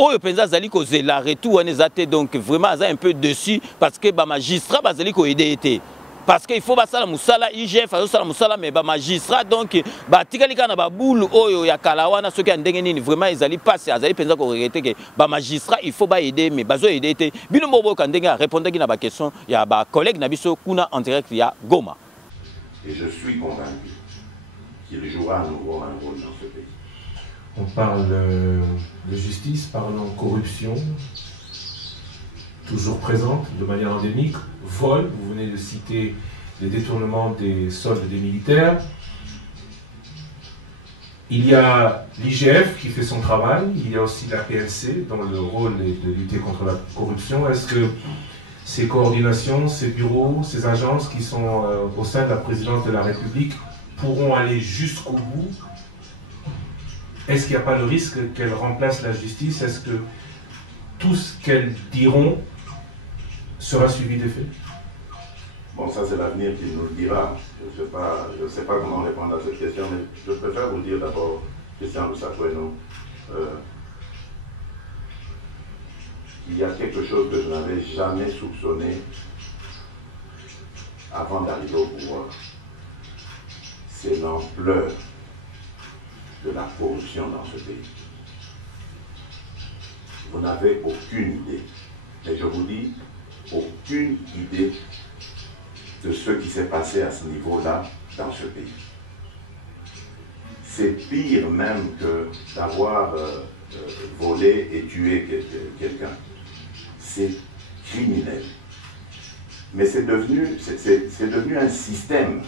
oyo penza zali ko zela retour wana ezate donc vraiment aza un peu dessus parce que ba magistrat bazali ko aider été parce que il faut basala musala IGF azosala musala mais ba magistrat donc ba tikalika na ba boule oyo ya kalawana soki ndenge nini vraiment ezali passe azali penza ko regretter que ba magistrat il faut ba aider mais bazo aider été bino mbobo ka ndenge a répondre na ba question ya ba collègue na biso kuna en direct ya Goma. Et je suis convaincu qu'il jouera à nouveau un rôle dans ce pays. On parle de justice, parlons corruption, toujours présente de manière endémique, vol, vous venez de citer les détournements des soldes des militaires. Il y a l'IGF qui fait son travail, il y a aussi la PNC dont le rôle est de lutter contre la corruption. Est-ce que ces coordinations, ces bureaux, ces agences qui sont au sein de la présidence de la République pourront aller jusqu'au bout? Est-ce qu'il n'y a pas le risque qu'elles remplacent la justice? Est-ce que tout ce qu'elles diront sera suivi des faits? Bon, ça c'est l'avenir qui nous le dira. Je ne sais pas comment répondre à cette question, mais je préfère vous dire d'abord, Christian Lusakoueno, il y a quelque chose que je n'avais jamais soupçonné avant d'arriver au pouvoir. C'est l'ampleur de la corruption dans ce pays. Vous n'avez aucune idée. Et je vous dis, aucune idée de ce qui s'est passé à ce niveau-là dans ce pays. C'est pire même que d'avoir volé et tué quelqu'un. C'est criminel. Mais c'est devenu un système.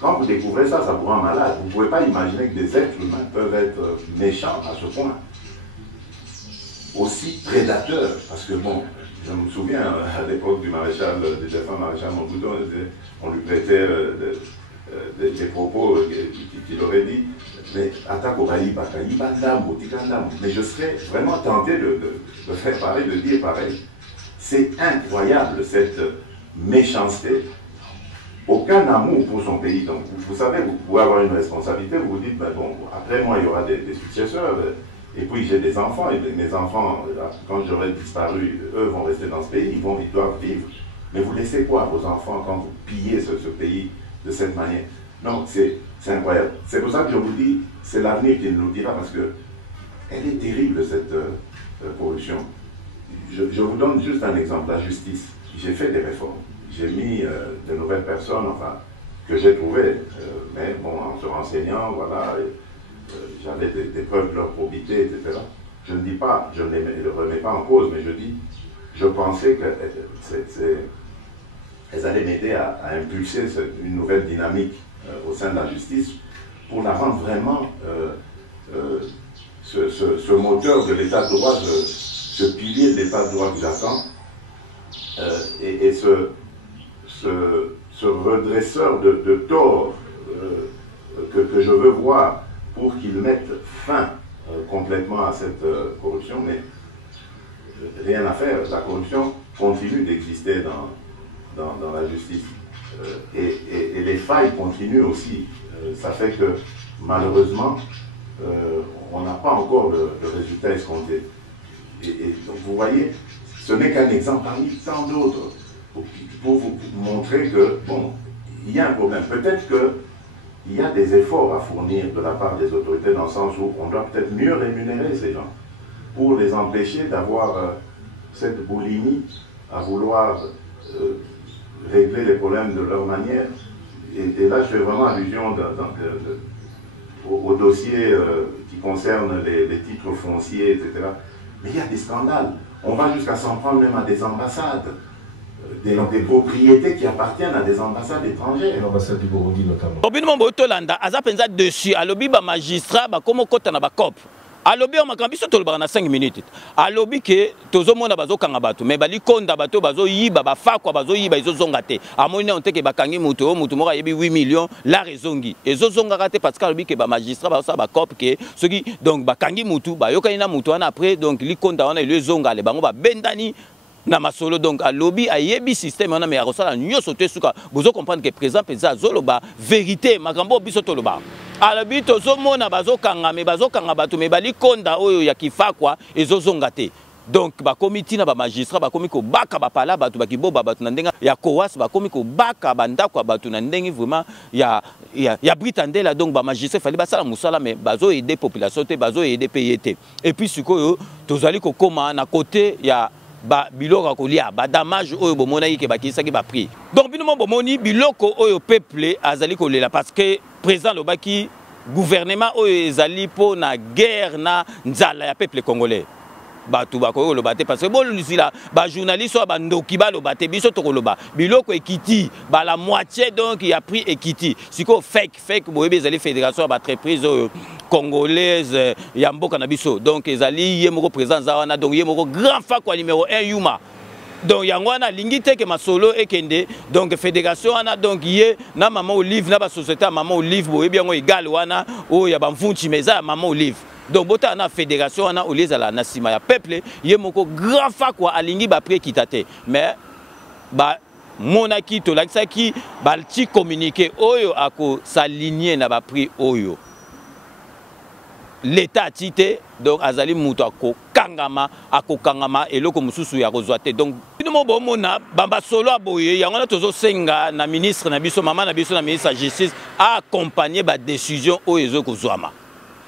Quand vous découvrez ça, ça vous rend malade. Vous ne pouvez pas imaginer que des êtres humains peuvent être méchants à ce point. Aussi prédateurs. Parce que bon, je me souviens à l'époque du maréchal, du défunt maréchal Mobutu, on lui prêtait des propos qu'il aurait dit, mais attaque au Baïba, mais je serais vraiment tenté de faire pareil, de dire pareil. C'est incroyable cette méchanceté. Aucun amour pour son pays. Donc, vous savez, vous pouvez avoir une responsabilité, vous vous dites, ben bon, après moi, il y aura des successeurs, et puis j'ai des enfants, et mes enfants, quand j'aurai disparu, eux vont rester dans ce pays, ils doivent vivre. Mais vous laissez quoi à vos enfants quand vous pillez ce pays de cette manière? Non, c'est incroyable. C'est pour ça que je vous dis, c'est l'avenir qui nous dira, parce que elle est terrible, cette corruption. Je vous donne juste un exemple, la justice. J'ai fait des réformes. J'ai mis de nouvelles personnes, enfin, que j'ai trouvées, mais bon, en se renseignant, voilà, j'avais des preuves de leur probité, etc. Je ne dis pas, je ne les remets pas en cause, mais je dis, je pensais qu'elles allaient m'aider à impulser une nouvelle dynamique au sein de la justice pour la rendre vraiment ce moteur de l'état de droit, ce pilier de l'état de droit que j'attends, et ce redresseur de tort que je veux voir pour qu'il mette fin complètement à cette corruption, mais rien à faire, la corruption continue d'exister dans la justice. Et les failles continuent aussi. Ça fait que malheureusement, on n'a pas encore le résultat escompté. Et donc vous voyez, ce n'est qu'un exemple parmi tant d'autres pour vous montrer que, bon, il y a un problème. Peut-être qu'il y a des efforts à fournir de la part des autorités dans le sens où on doit peut-être mieux rémunérer ces gens pour les empêcher d'avoir cette boulimie à vouloir régler les problèmes de leur manière. Et là, je fais vraiment allusion au dossier qui concerne les titres fonciers, etc. Mais il y a des scandales. On va jusqu'à s'en prendre même à des ambassades, des propriétés qui appartiennent à des ambassades étrangères. L'ambassade du Burundi notamment. Obino Mbotolanda, aza penza dessus, alobi ba magistrat ba komo kota na ba cop. Alobi o makambi so tolobaka na 5 minutes. Alobi ke tozomona bazokanga bato, mais bali konda bato bazoyiba ba fakwa bazoyiba ezozonga te. Amoni on teke bakangi mutu moko yebi 8 millions la rezongi. Ezozonga te parce que alobi ke ba magistrat ba sa ba cop ke soki donc bakangi mutu ba yokani na mutu wana après donc likonda wana ile zonga le bango ba bendani na masolo donc à lobby a yebi système on a mais à resala nyo sauter suka bozo comprendre que présent pesa zolo ba vérité makambo biso toloba alobi tozomona bazokanga me bazokanga bato me bali konda oyo ya kifakwa ezozonga te. Donc bakomi tina ba magistrat bakomi ko baka bapala bato bakiboba bato na ndenga ya kowas bakomi ko baka bandako bato na ndengi vraiment ya Britandela. Donc ba magistrat fallait basala musala mais bazo aider population te bazo aider payer te. Et puis sikoyo tozali ko koma na côté ya ba biloko kolia ba damage oyo bomona yike bakisaki ba prix. Donc bino bomoni biloko oyo peuple azali kolela parce que président lobaki gouvernement oyo ezali po na guerre na nzala ya peuple congolais. Batu bako loba te parce que bon lisila ba journaliste ba ndoki ba loba te biso to loba biloko ekiti ba la moitié donc il a pris ekiti siko fake boyebi ezali fédération ba entreprise congolaise ya mboka na biso donc ezali yemoko présence wana donc yemoko grand fakwa numéro 1 Yuma. Donc yangwana lingi te ke masolo ekende donc fédération wana donc yé na maman Olive na ba société maman Olive boyebi yango égal wana o ya ba mfunchi meza maman Olive. Donc bota na fédération wana oliza la nasima ya peuple yemoko grand fakwa alingi ba pré kitate mais ba monaki to lakisaki ba ti communiquer oyo ako s'aligner na ba prix oyo l'état tité donc azali muto ako kangama eloko mususu ya kozwate. Donc bino bomona bamba solo aboye yango tozo senga na ministre na biso mama na biso na ministre de justice a accompagner ba décision oyo ezokozwama.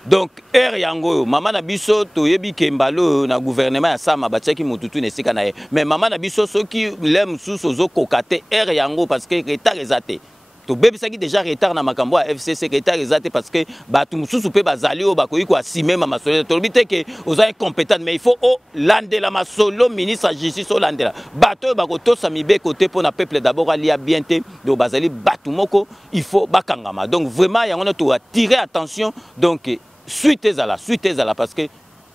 Donc er yango mama na biso toyebi kembalo na gouvernement ya sama batiaki mututu nesika na ye mais mama na biso soki lem susu zo kokate er yango parce que retard ezate to bebisaki déjà retard na makambo ya FCC retard ezate parce que batu mususu pe bazali o bakoyi ko asime mama solo to bité que oza incompétent mais il faut o landela masolo ministre de justice o landela bato bakoto samibe côté pour na peuple d'abord alia bien te do bazali batu moko il faut bakangama. Donc vraiment yango to attirer attention donc suite ezala parce que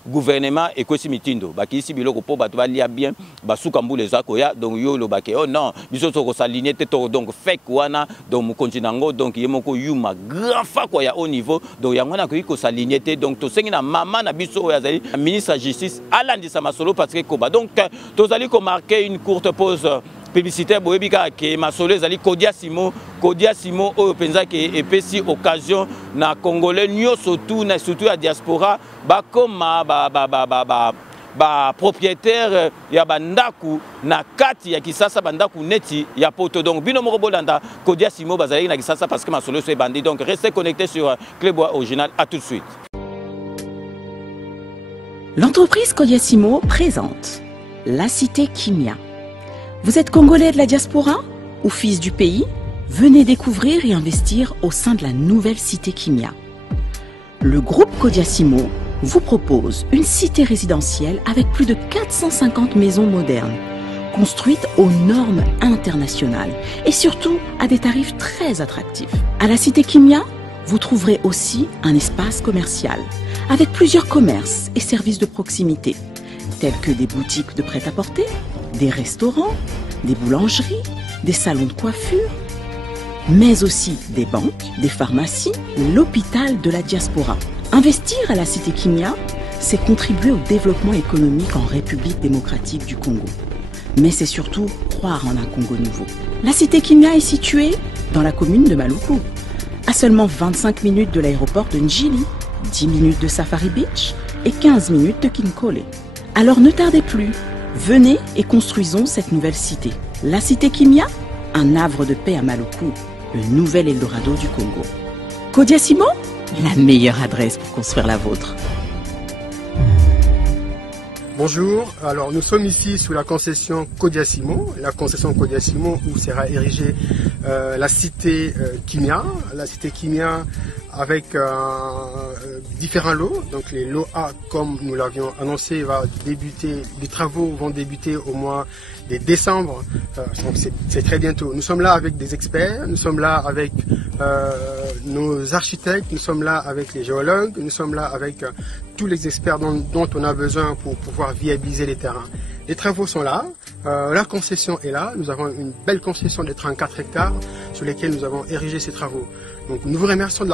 gouvernement et kosi mitindo bakisi biloko po bato balia bien basuka mbule zako ya donc yo lo bake oh non biso ko s'aligner te to donc fake wana donc mo continango donc yemoko Yuma grand fakwa ya haut niveau donc yangona ko s'aligner te donc to sengi na mama na biso yazali ministre de justice alandisa masolo parce que koba donc tozali ko marquer une courte pause publicitaire boyebika ke masolo ezali Kodia Simo oyo penza ke epesi occasion na congolais nyoso surtout ya diaspora bakoma ba propriétaire ya bandaku na kati ya Kisasa bandaku neti ya poto. Donc bino moko bolanda Kodia Simo bazali na Kisasa parce que masolo c'est bandit. Donc restez connectés sur Clébois Original. À tout de suite. L'entreprise Kodia Simo présente la cité Kimia. Vous êtes congolais de la diaspora ou fils du pays? Venez découvrir et investir au sein de la nouvelle cité Kimia. Le groupe Kodia Simo vous propose une cité résidentielle avec plus de 450 maisons modernes, construites aux normes internationales et surtout à des tarifs très attractifs. À la cité Kimia, vous trouverez aussi un espace commercial avec plusieurs commerces et services de proximité, tels que des boutiques de prêt-à-porter, des restaurants, des boulangeries, des salons de coiffure, mais aussi des banques, des pharmacies, l'hôpital de la diaspora. Investir à la cité Kimia, c'est contribuer au développement économique en République démocratique du Congo. Mais c'est surtout croire en un Congo nouveau. La cité Kimia est située dans la commune de Maluku, à seulement 25 minutes de l'aéroport de Njili, 10 minutes de Safari Beach et 15 minutes de Kinkole. Alors ne tardez plus, venez et construisons cette nouvelle cité. La cité Kimia, un havre de paix à Maluku, le nouvel Eldorado du Congo. Kodia Simo, la meilleure adresse pour construire la vôtre. Bonjour, alors nous sommes ici sous la concession Kodia Simo, où sera érigée la cité Kimia. La cité Kimia avec différents lots. Donc les lots A, comme nous l'avions annoncé, les travaux vont débuter au mois de décembre. Donc c'est très bientôt. Nous sommes là avec des experts, nous sommes là avec nos architectes, nous sommes là avec les géologues, nous sommes là avec tous les experts dont on a besoin pour pouvoir viabiliser les terrains. Les travaux sont là, la concession est là, nous avons une belle concession de 34 hectares sur lesquels nous avons érigé ces travaux. Donc nous vous remercions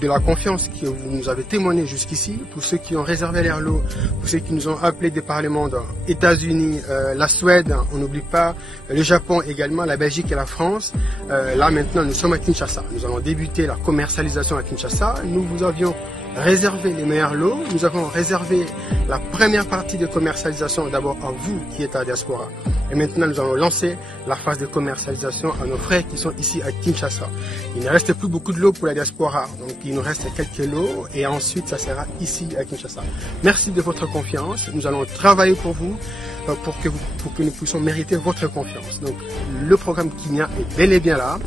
de la confiance que vous nous avez témoignée jusqu'ici, pour ceux qui ont réservé leur lot, pour ceux qui nous ont appelés des parlements des États-Unis, la Suède, on n'oublie pas, le Japon également, la Belgique et la France. Là maintenant, nous sommes à Kinshasa. Nous allons débuter la commercialisation à Kinshasa. Nous vous avions réservé les meilleurs lots. Nous avons réservé la première partie de commercialisation d'abord à vous qui êtes à la diaspora. Et maintenant, nous allons lancer la phase de commercialisation à nos frères qui sont ici à Kinshasa. Il ne reste plus beaucoup de lots pour la diaspora. Donc, il nous reste quelques lots et ensuite, ça sera ici à Kinshasa. Merci de votre confiance. Nous allons travailler pour vous, pour que nous puissions mériter votre confiance. Donc, le programme Kimia est bel et bien là.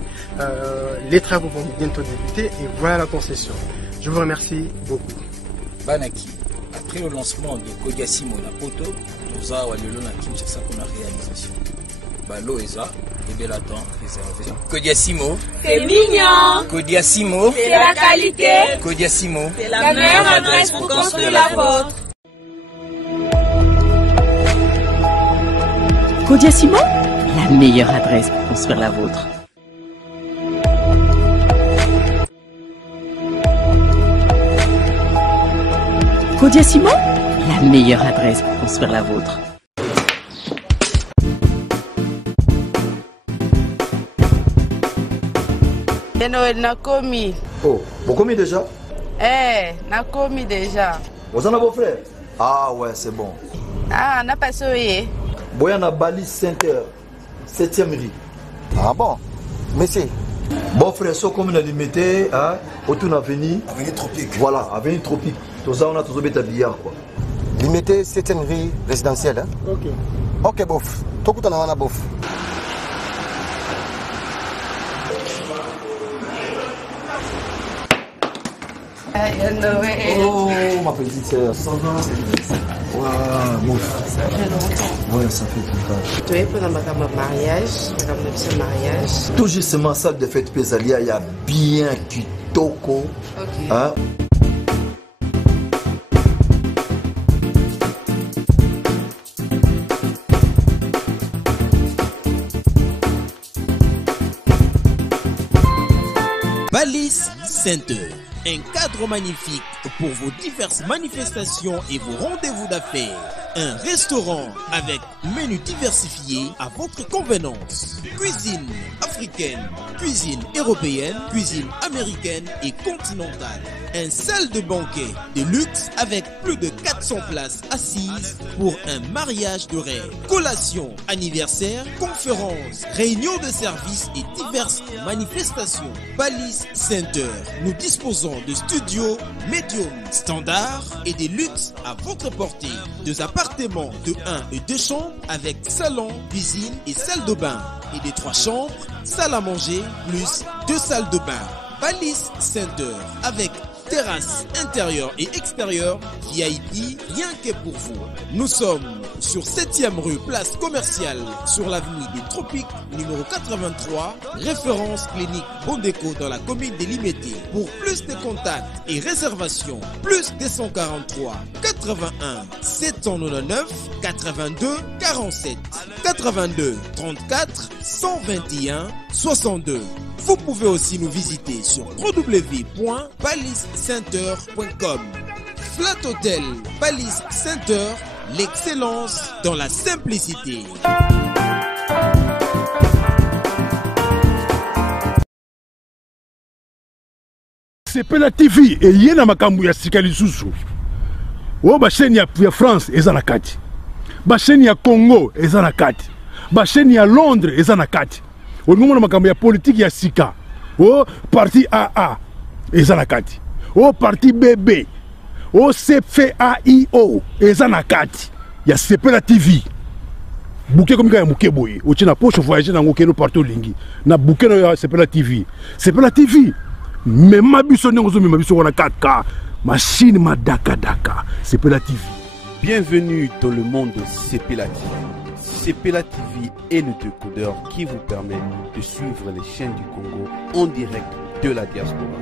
Les travaux vont bientôt débuter et voilà la concession. Je vous remercie beaucoup. Banaki, après le lancement de Kodiasimo na Poto, nous avons na Kinshasa pour la réalisation. Balo Eza, et de l'attente, réservé. Kodiasimo, c'est mignon. Kodiasimo, c'est la qualité. Kodiasimo, c'est la meilleure adresse pour construire la vôtre. Kodiasimo, la meilleure adresse pour construire la vôtre. Kodiasimo, la meilleure adresse pour construire la vôtre. Noël Nakomi. Oh, vous commis déjà? Nakomi déjà. Vous en avez vos frères? Ah ouais, c'est bon. Ah, n'a pas soyé. Boyana Bali Center, 7e rue. Ah bon? Monsieur. Bon frère, so comme on a limité, autour de l'avenue. Avenue Tropique. Voilà, avenue Tropique. Tout ça, on a toujours bêta billard quoi. Limité 7e rue résidentielle. Hein? Ok. Ok, bof. Tout le monde a bof. Oh, ma petite sœur, ça va? Ouais, bon. Ouais, ça fait tout Tu es pour notre mariage. Tout justement, salle de fête Pésalia, il y a bien kitoko. Ok. Hein? Balise Center, un cadre magnifique pour vos diverses manifestations et vos rendez-vous d'affaires. Un restaurant avec menu diversifié à votre convenance. Cuisine africaine, cuisine européenne, cuisine américaine et continentale. Un salle de banquet de luxe avec plus de 400 places assises pour un mariage de rêve. Collation, anniversaire, conférences, réunions de services et diverses manifestations. Balise Center. Nous disposons de studios médium standard et des luxes à votre portée. Deux appartements de 1 et 2 chambres avec salon, cuisine et salle de bain. Et des 3 chambres, salle à manger plus 2 salles de bain. Balise Center avec terrasse intérieure et extérieure, VIP, rien que pour vous. Nous sommes sur 7e rue, place commerciale, sur l'avenue des Tropiques, numéro 83, référence clinique Bondéco dans la commune de Limete. Pour plus de contacts et réservations, plus 243 81 799 82 47 82 34 121 62. Vous pouvez aussi nous visiter sur www.balisecenter.com. Flat Hotel Balise Center, l'excellence dans la simplicité. Sepela TV et na makambu ya sika lisusu. O ba chaîne ya France eza na kati. Ba chaîne ya Congo eza na kati. Ba chaîne ya Londres eza na kati. O ngomona makambu ya politique ya sika. O parti AA eza na kati. O parti BB. O CFAIO eza na kati. Ya Sepela TV. Bouquet comme ya muke boye. O tina poche voyager na ngokeno partout lingi. Na bouquet no ya Sepela TV. Sepela TV. Mais ma biso n'engozo mais ma biso on a 4K. Machine ma daka. Sepela TV. Bienvenue dans le monde de Sepela TV. Sepela TV est le décodeur qui vous permet de suivre les chaînes du Congo en direct de la diaspora.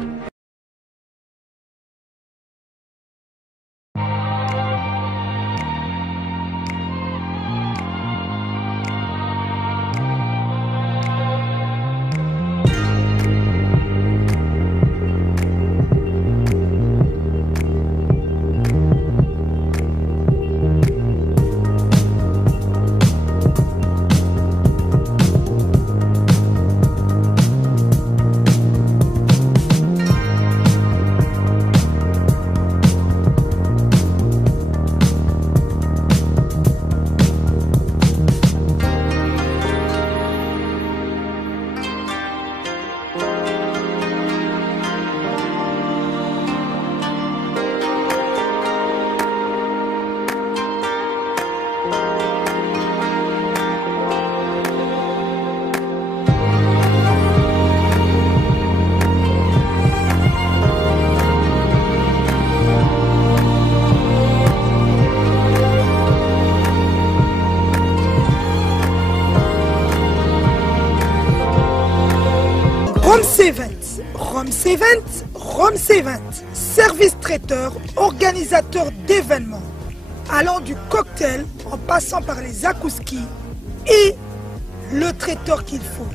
C20. Rome C20, Rome C20. Service traiteur, organisateur d'événements. Allant du cocktail en passant par les akouskis et le traiteur qu'il faut.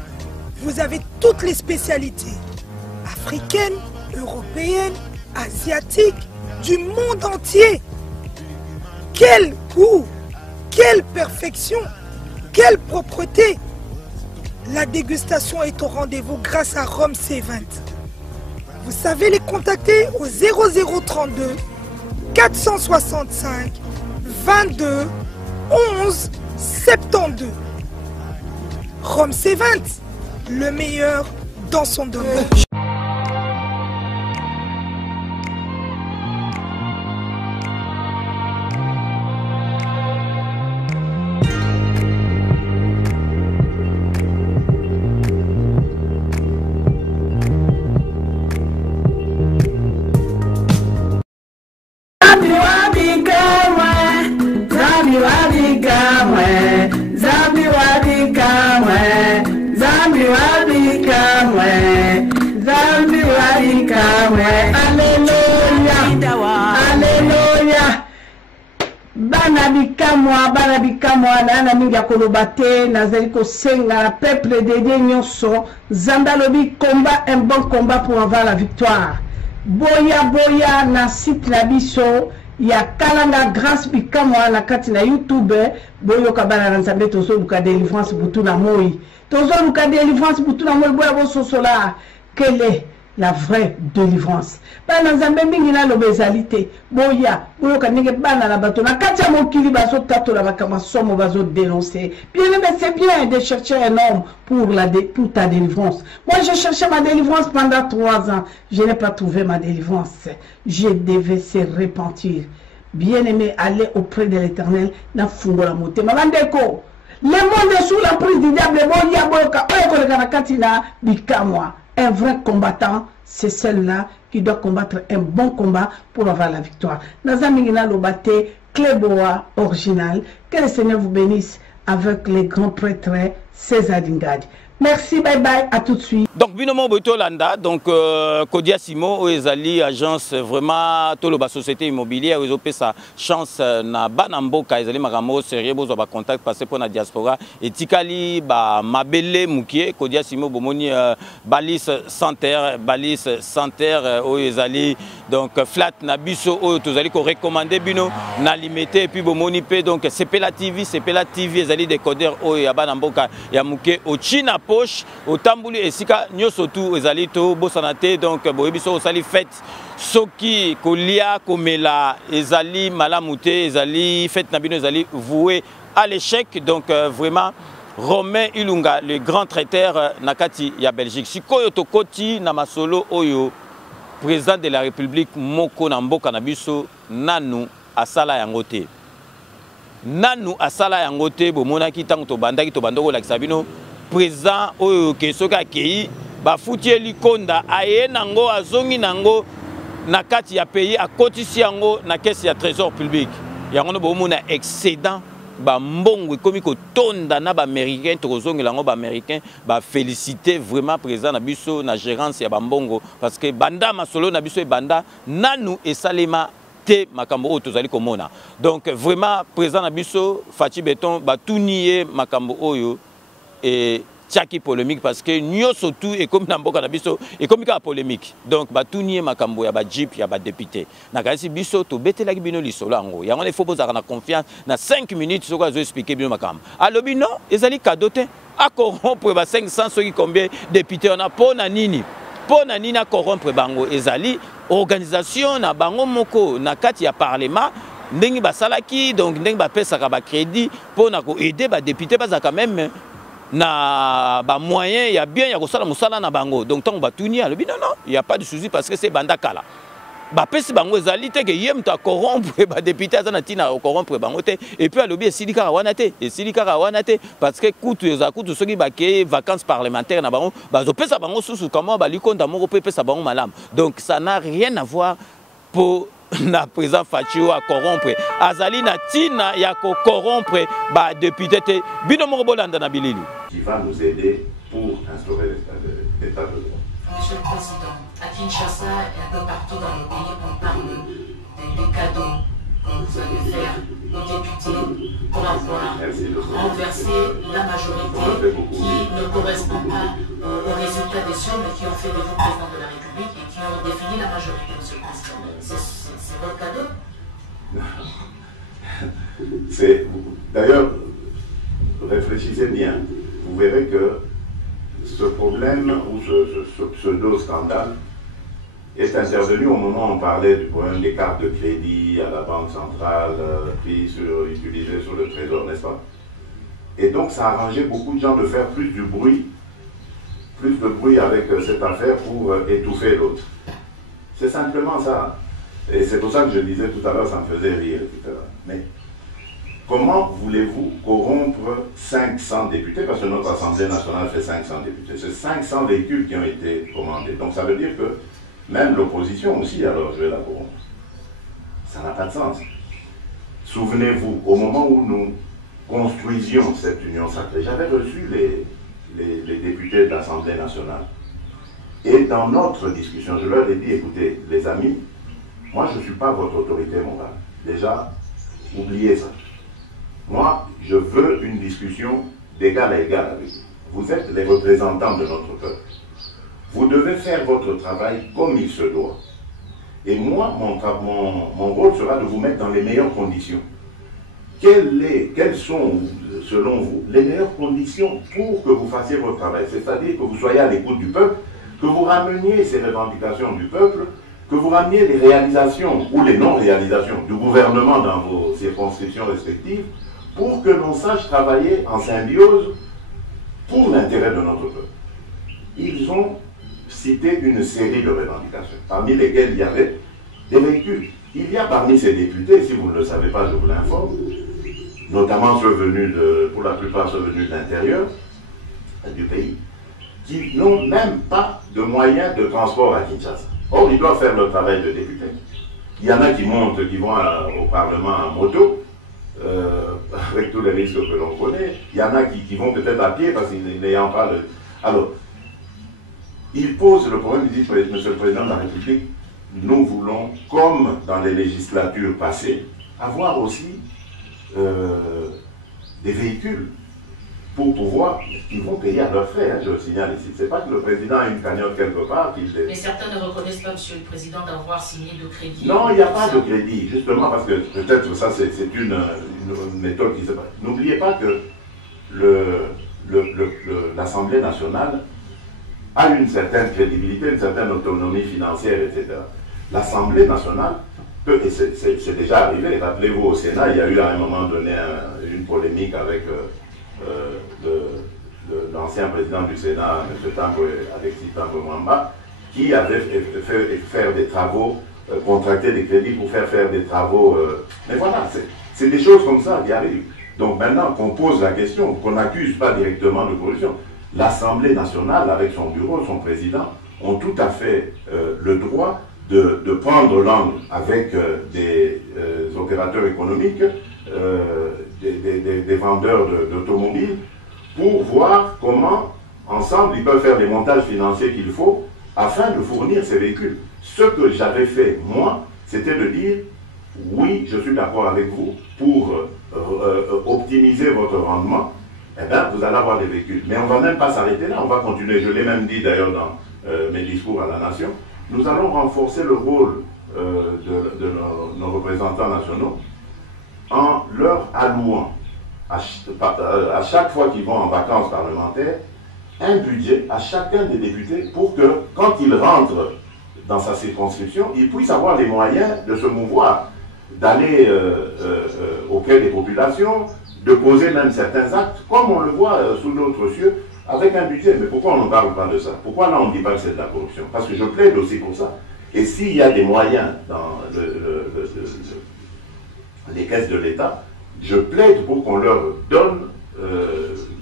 Vous avez toutes les spécialités. Africaines, européennes, asiatiques, du monde entier. Quel goût, quelle perfection, quelle propreté. La dégustation est au rendez-vous grâce à Rome C20. Vous savez les contacter au 0032 465 22 11 72. Rome C20, le meilleur dans son domaine. Bana bikamwa na mingi ya kolobate nazali kosenga na peuple de Dieu nyonso Zamba lobi combat un bon combat pour avoir la victoire. Boya na site na biso ya kalanga grâce bikamwa na kati na YouTube boyo kabana na Nzambe tozo luka délivrance butu na moi. Tozo luka délivrance butu na moi boya bo sosola quelle la vraie délivrance. Bana Nzambe mingi na lobezalité. Boya kanenge bana la bato na katia mokili bazo tato la bakama somo bazo dénoncer. Bien aimé, c'est bien de chercher un homme pour ta délivrance. Moi j'ai cherché ma délivrance pendant 3 ans. Je n'ai pas trouvé ma délivrance. Je devais se repentir. Bien aimé, aller auprès de l'Éternel na fungola mote. Mabandeko, le monde est sous l'emprise du diable. Boya boyoka oyeko le kana katina bikamwa. Un vrai combattant, c'est celle-là qui doit combattre un bon combat pour avoir la victoire. Nazamingina Lobate, Cléboa original. Que le Seigneur vous bénisse avec les grands prêtres César Dingadi. Merci, bye bye, à tout de suite. Donc, Binomo Botolanda, donc Kodia Simo, Ezali, agence vraiment, Toloba Société Immobilière, ils ont fait sa chance na Banamboka, Ezali Magamo, sérieux, vous avez contact passé pour la diaspora. Et Tikali, Mabele Moukié, Kodia Simo, Bomoni, Balis Santerre, Ezali, donc Flat Nabiso, tous allez recommander Bino, na limité, et puis Bomoni P, donc c'est la TV, Ezali décodeur, Banamboka, Yamouké, au China. Poche au Tambouli et Sika nyosotu ezali to bosanate donc boyebiso osali fête soki kolia komela ezali malamute ezali fête nabino ezali voué à l'échec donc vraiment Romain Ilunga le grand traiteur nakati ya Belgique sikoyo tokoti na masolo oyo président de la République moko na mboka na biso nanu asala yango te nanu asala yango te bomonaki tango to bandoko la Sabino président oyo kesoka kei bafuti likonda aye nango azongi nango na kati ya pays akotisi yango na caisse ya trésor public yango no bomona excédent ba mbongo komi ko tonda na ba américain tozongi lango ba américain ba féliciter vraiment président na biso na gérance ya ba mbongo parce que banda masolo na biso e banda nanu esalema te makambo oyo tozali komona donc vraiment président na biso Fachi Beton batuniye makambo oyo et tchaki polémique parce que nous surtout et comme dans beaucoup d'habisso et comme il polémique donc batunier makambo ya ba jeep ya ba député na kasi biso to betela bino lisolo ngo ya on il faut poser na confiance na 5 minutes so ka zo expliquer bino makambo alobi non ezali cadoté a corrompre ba 500 soki combien député on a pona nini a corrompre bango ezali organisation na bango moko na kati ya parlement ndenge ba salaki donc ndenge ba pesa ka ba crédit pona ko aider ba député ba za quand même na ba moyen ya bien ya kosala musala na bango donc tant ba tuni alobi non il y a pas de souci parce que c'est bandakala ba pesi bango ezali te ke yem ta corrompre ba député azana tina corrompre bango te et puis alobi esilika wana te parce que kutu ezakutu soki ba ke vacances parlementaires na bango ba zo pesa bango susu comment ba likonda moko pe pesa bango malam donc ça n'a rien à voir pour na président Fachi à corrompre azali na tina ya ko corrompre ba député te bino moko bolanda na bilili qui va nous aider pour instaurer l'état de droit. Monsieur le Président, à Kinshasa et un peu partout dans le pays, on parle des cadeaux que vous allez faire aux députés pour avoir renversé la majorité qui ne correspond pas aux résultats des urnes, mais qui ont fait de vous président de la République et qui ont défini la majorité, Monsieur le Président. C'est votre cadeau? D'ailleurs, réfléchissez bien. Vous verrez que ce problème ou ce pseudo-scandale est intervenu au moment où on parlait du problème des cartes de crédit à la Banque centrale, utilisées sur le Trésor, n'est-ce pas? Et donc ça a arrangé beaucoup de gens de faire plus de bruit avec cette affaire pour étouffer l'autre. C'est simplement ça. Et c'est pour ça que je disais tout à l'heure, ça me faisait rire, etc. Mais comment voulez-vous corrompre 500 députés? Parce que notre Assemblée nationale fait 500 députés. C'est 500 véhicules qui ont été commandés. Donc ça veut dire que même l'opposition aussi, alors je vais la corrompre. Ça n'a pas de sens. Souvenez-vous, au moment où nous construisions cette union sacrée, j'avais reçu les députés de l'Assemblée nationale. Et dans notre discussion, je leur ai dit, écoutez, les amis, moi je ne suis pas votre autorité morale. Déjà, oubliez ça. Moi, je veux une discussion d'égal à égal avec vous. Vous êtes les représentants de notre peuple. Vous devez faire votre travail comme il se doit. Et moi, mon rôle sera de vous mettre dans les meilleures conditions. Quelles sont, selon vous, les meilleures conditions pour que vous fassiez votre travail? C'est-à-dire que vous soyez à l'écoute du peuple, que vous rameniez ces revendications du peuple, que vous rameniez les réalisations ou les non-réalisations du gouvernement dans vos circonscriptions respectives, pour que l'on sache travailler en symbiose pour l'intérêt de notre peuple. Ils ont cité une série de revendications, parmi lesquelles il y avait des véhicules. Il y a parmi ces députés, si vous ne le savez pas, je vous l'informe, notamment ceux venus pour la plupart ceux venus de l'intérieur du pays, qui n'ont même pas de moyens de transport à Kinshasa. Or, ils doivent faire leur travail de député. Il y en a qui montent, qui vont au Parlement en moto, avec tous les risques que l'on connaît. Il y en a qui vont peut-être à pied parce qu'ils n'ayant pas le... Alors, ils posent le problème, ils disent, Monsieur le Président de la République, nous voulons, comme dans les législatures passées, avoir aussi des véhicules pour pouvoir, ils vont payer à leurs frais, hein, je le signale ici. C'est pas que le président a une cagnotte quelque part. Mais certains ne reconnaissent pas, Monsieur le Président, d'avoir signé de crédit. Non, il n'y a pas de crédit, justement, parce que peut-être ça c'est une méthode qui se passe. N'oubliez pas que l'Assemblée nationale a une certaine crédibilité, une certaine autonomie financière, etc. L'Assemblée nationale peut, et c'est déjà arrivé, rappelez-vous au Sénat, il y a eu à un moment donné une polémique avec l'ancien président du Sénat, M. Alexis Tango Mwamba, qui avait fait faire des travaux, contracter des crédits pour faire des travaux. Mais voilà, c'est des choses comme ça qui arrivent. Donc maintenant qu'on pose la question, qu'on n'accuse pas directement de corruption, l'Assemblée nationale, avec son bureau, son président, ont tout à fait le droit de prendre langue avec des opérateurs économiques, des vendeurs d'automobiles, pour voir comment, ensemble, ils peuvent faire les montages financiers qu'il faut afin de fournir ces véhicules. Ce que j'avais fait, moi, c'était de dire, oui, je suis d'accord avec vous, pour optimiser votre rendement, eh bien, vous allez avoir des véhicules. Mais on ne va même pas s'arrêter là, on va continuer. Je l'ai même dit d'ailleurs dans mes discours à la nation. Nous allons renforcer le rôle de nos représentants nationaux en leur allouant à chaque fois qu'ils vont en vacances parlementaires un budget à chacun des députés pour que quand ils rentrent dans sa circonscription, ils puissent avoir les moyens de se mouvoir, d'aller auprès des populations, de poser même certains actes, comme on le voit sous d'autres cieux, avec un budget. Mais pourquoi on ne parle pas de ça? Pourquoi là on ne dit pas que c'est de la corruption? Parce que je plaide aussi pour ça. Et s'il y a des moyens dans les caisses de l'État, je plaide pour qu'on leur donne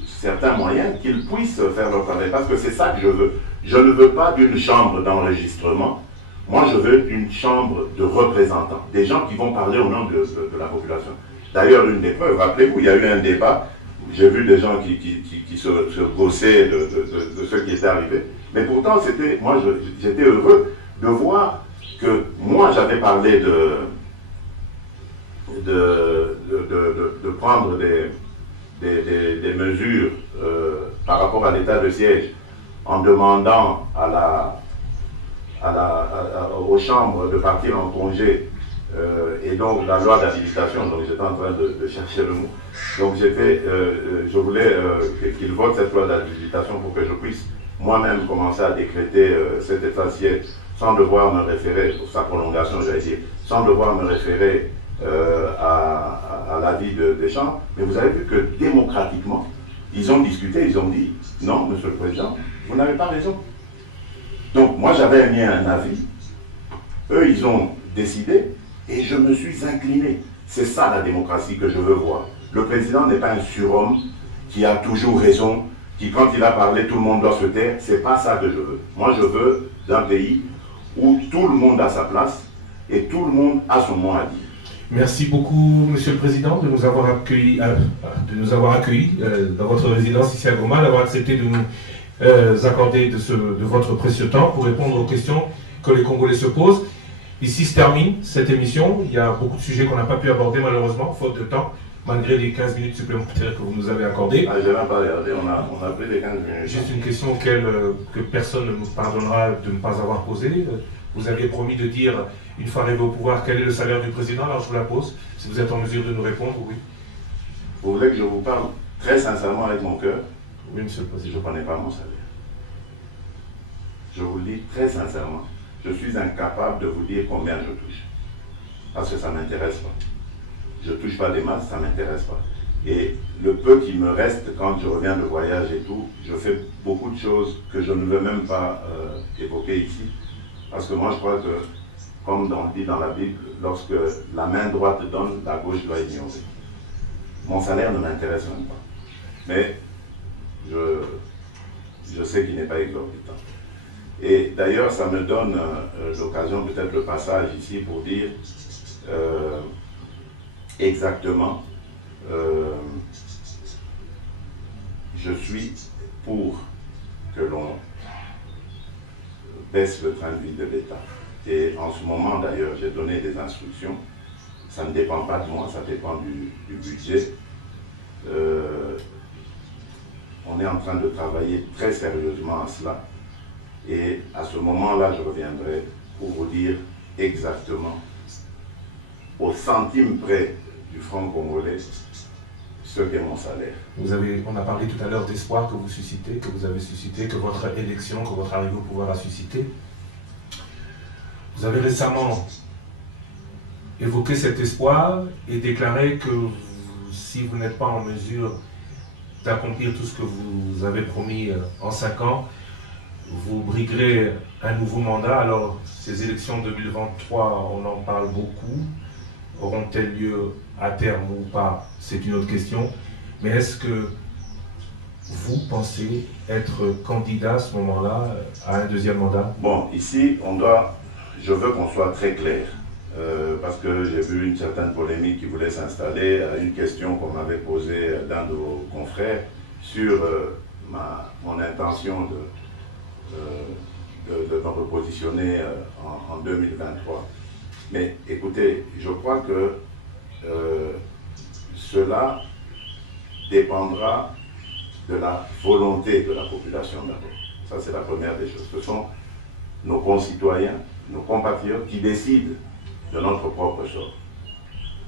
certains moyens qu'ils puissent faire leur travail. Parce que c'est ça que je veux. Je ne veux pas d'une chambre d'enregistrement. Moi, je veux une chambre de représentants. Des gens qui vont parler au nom de la population. D'ailleurs, une des preuves, rappelez-vous, il y a eu un débat, j'ai vu des gens qui se gossaient de ce qui était arrivé. Mais pourtant, moi, j'étais heureux de voir que moi, j'avais parlé de prendre des mesures par rapport à l'état de siège en demandant aux chambres de partir en congé et donc la loi d'habilitation, donc j'étais en train de chercher le mot. Donc je voulais qu'ils votent cette loi d'habilitation pour que je puisse moi-même commencer à décréter cet état de siège sans devoir me référer, pour sa prolongation j'allais dire, sans devoir me référer à l'avis des chambres. Mais vous avez vu que démocratiquement, ils ont discuté, ils ont dit non, Monsieur le Président, vous n'avez pas raison. Donc moi j'avais mis un avis, eux ils ont décidé et je me suis incliné. C'est ça la démocratie que je veux voir. Le président n'est pas un surhomme qui a toujours raison, qui quand il a parlé tout le monde doit se taire. C'est pas ça que je veux. Moi je veux d'un pays où tout le monde a sa place et tout le monde a son mot à dire. Merci beaucoup, Monsieur le Président, de nous avoir accueillis, dans votre résidence ici à Goma, d'avoir accepté de nous accorder de votre précieux temps pour répondre aux questions que les Congolais se posent. Ici se termine cette émission. Il y a beaucoup de sujets qu'on n'a pas pu aborder malheureusement, faute de temps, malgré les 15 minutes supplémentaires que vous nous avez accordées. Ah, je n'ai pas regardé, on a pris les 15 minutes. Juste une question que personne ne nous pardonnera de ne pas avoir posée. Vous aviez promis de dire, une fois arrivé au pouvoir, quel est le salaire du président. Alors je vous la pose, si vous êtes en mesure de nous répondre, oui. Vous voulez que je vous parle très sincèrement avec mon cœur? Oui, Monsieur le Président. Je ne connais pas mon salaire. Je vous le dis très sincèrement. Je suis incapable de vous dire combien je touche. Parce que ça ne m'intéresse pas. Je ne touche pas des masses, ça ne m'intéresse pas. Et le peu qui me reste quand je reviens de voyage et tout, je fais beaucoup de choses que je ne veux même pas évoquer ici. Parce que moi je crois que, comme on dit dans la Bible, lorsque la main droite donne, la gauche doit ignorer. Mon salaire ne m'intéresse même pas. Mais je sais qu'il n'est pas exorbitant. Et d'ailleurs, ça me donne l'occasion, peut-être le passage ici, pour dire exactement, je suis pour que l'on baisse le train de vie de l'État. Et en ce moment, d'ailleurs, j'ai donné des instructions. Ça ne dépend pas de moi, ça dépend du budget. On est en train de travailler très sérieusement à cela. Et à ce moment-là, je reviendrai pour vous dire exactement, au centime près du franc congolais, ce qu'est mon salaire. On a parlé tout à l'heure d'espoir que vous suscitez, que vous avez suscité, que votre élection, que votre arrivée au pouvoir a suscité. Vous avez récemment évoqué cet espoir et déclaré que si vous n'êtes pas en mesure d'accomplir tout ce que vous avez promis en 5 ans, vous briguerez un nouveau mandat. Alors, ces élections 2023, on en parle beaucoup. Auront-elles lieu à terme ou pas? C'est une autre question. Mais est-ce que vous pensez être candidat à ce moment-là à un deuxième mandat? Bon, ici, je veux qu'on soit très clair. Parce que j'ai vu une certaine polémique qui voulait s'installer à une question qu'on m'avait posée d'un de vos confrères sur mon intention de me repositionner en 2023. Mais écoutez, je crois que cela dépendra de la volonté de la population d'abord. Ça, c'est la première des choses. Ce sont nos concitoyens, nos compatriotes qui décident de notre propre sort.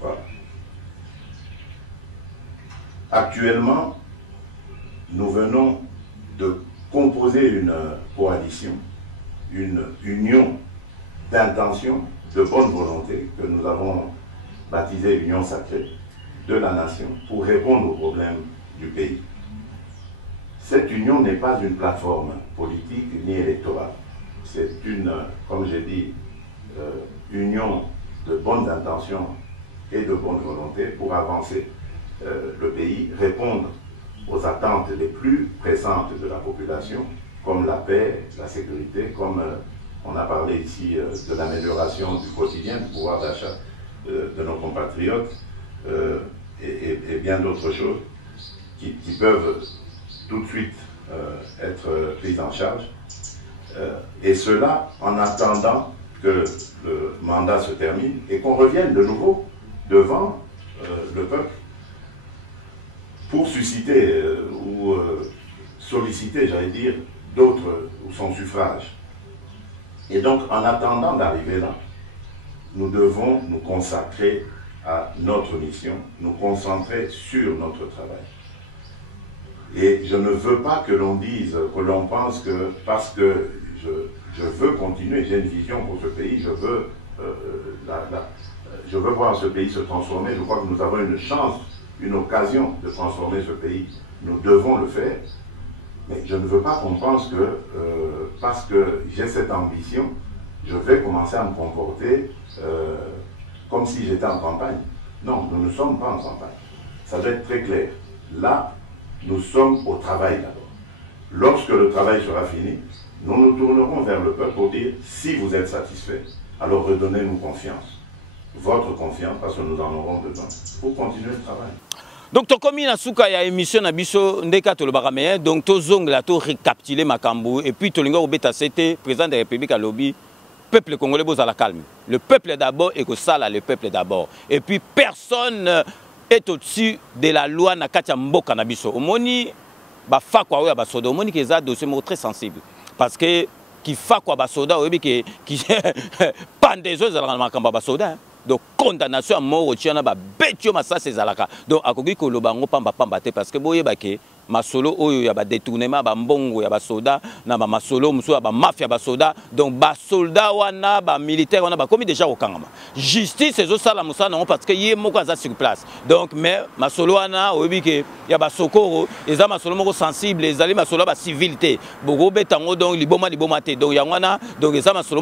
Voilà. Actuellement, nous venons de composer une coalition, une union d'intention, de bonne volonté, que nous avons baptisée Union sacrée de la nation, pour répondre aux problèmes du pays. Cette union n'est pas une plateforme politique ni électorale. C'est une, comme j'ai dit, union de bonnes intentions et de bonne volonté pour avancer le pays, répondre aux attentes les plus pressantes de la population, comme la paix, la sécurité, comme on a parlé ici de l'amélioration du quotidien, du pouvoir d'achat de nos compatriotes et bien d'autres choses. qui peuvent tout de suite être prises en charge. Et cela en attendant que le mandat se termine et qu'on revienne de nouveau devant le peuple pour susciter ou solliciter, j'allais dire, d'autres ou son suffrage. Et donc, en attendant d'arriver là, nous devons nous consacrer à notre mission, nous concentrer sur notre travail. Et je ne veux pas que l'on dise, que l'on pense que parce que je veux continuer, j'ai une vision pour ce pays, je veux voir ce pays se transformer. Je crois que nous avons une chance, une occasion de transformer ce pays. Nous devons le faire. Mais je ne veux pas qu'on pense que parce que j'ai cette ambition, je vais commencer à me comporter comme si j'étais en campagne. Non, nous ne sommes pas en campagne. Ça doit être très clair. Là, nous sommes au travail d'abord. Lorsque le travail sera fini, nous nous tournerons vers le peuple pour dire si vous êtes satisfait, alors redonnez-nous confiance. Votre confiance, parce que nous en aurons besoin pour continuer le travail. Donc, comme il y a une émission à Bisso, donc, tu as récapitulé Makambu, et puis tu as été président de la République à lobby, le peuple congolais à la calme. Le peuple d'abord et que ça, là, le peuple d'abord. Et puis, personne est au-dessus de la loi na Katia Mboka na Bisso. Au moni, Fakwa ou Basoda, au moni qui est un dossier très sensible. Parce que, qui Fakwa Basoda, qui pendaison dans la Makamba Basoda. Donc, condamnation à mort, tu as bêtio massa ces alaka. Donc, à Kogi Kolobango Pamba Pambate, parce que Boye Bake, Masolo, il y a des détournements, Bambongo, il y a des soldats, Masolo, il y a des mafia, soldats. Donc, des soldats, des militaires, on a commis déjà au Kangama. Justice, c'est ça, non, parce qu'il y a des sur place. Donc, mais Masolo, il y a des sokoro, les gens Masolo sensibles, les alliés Masolo, la civilité. Beaucoup de temps, donc, les bombes, donc, il y a donc, les gens Masolo,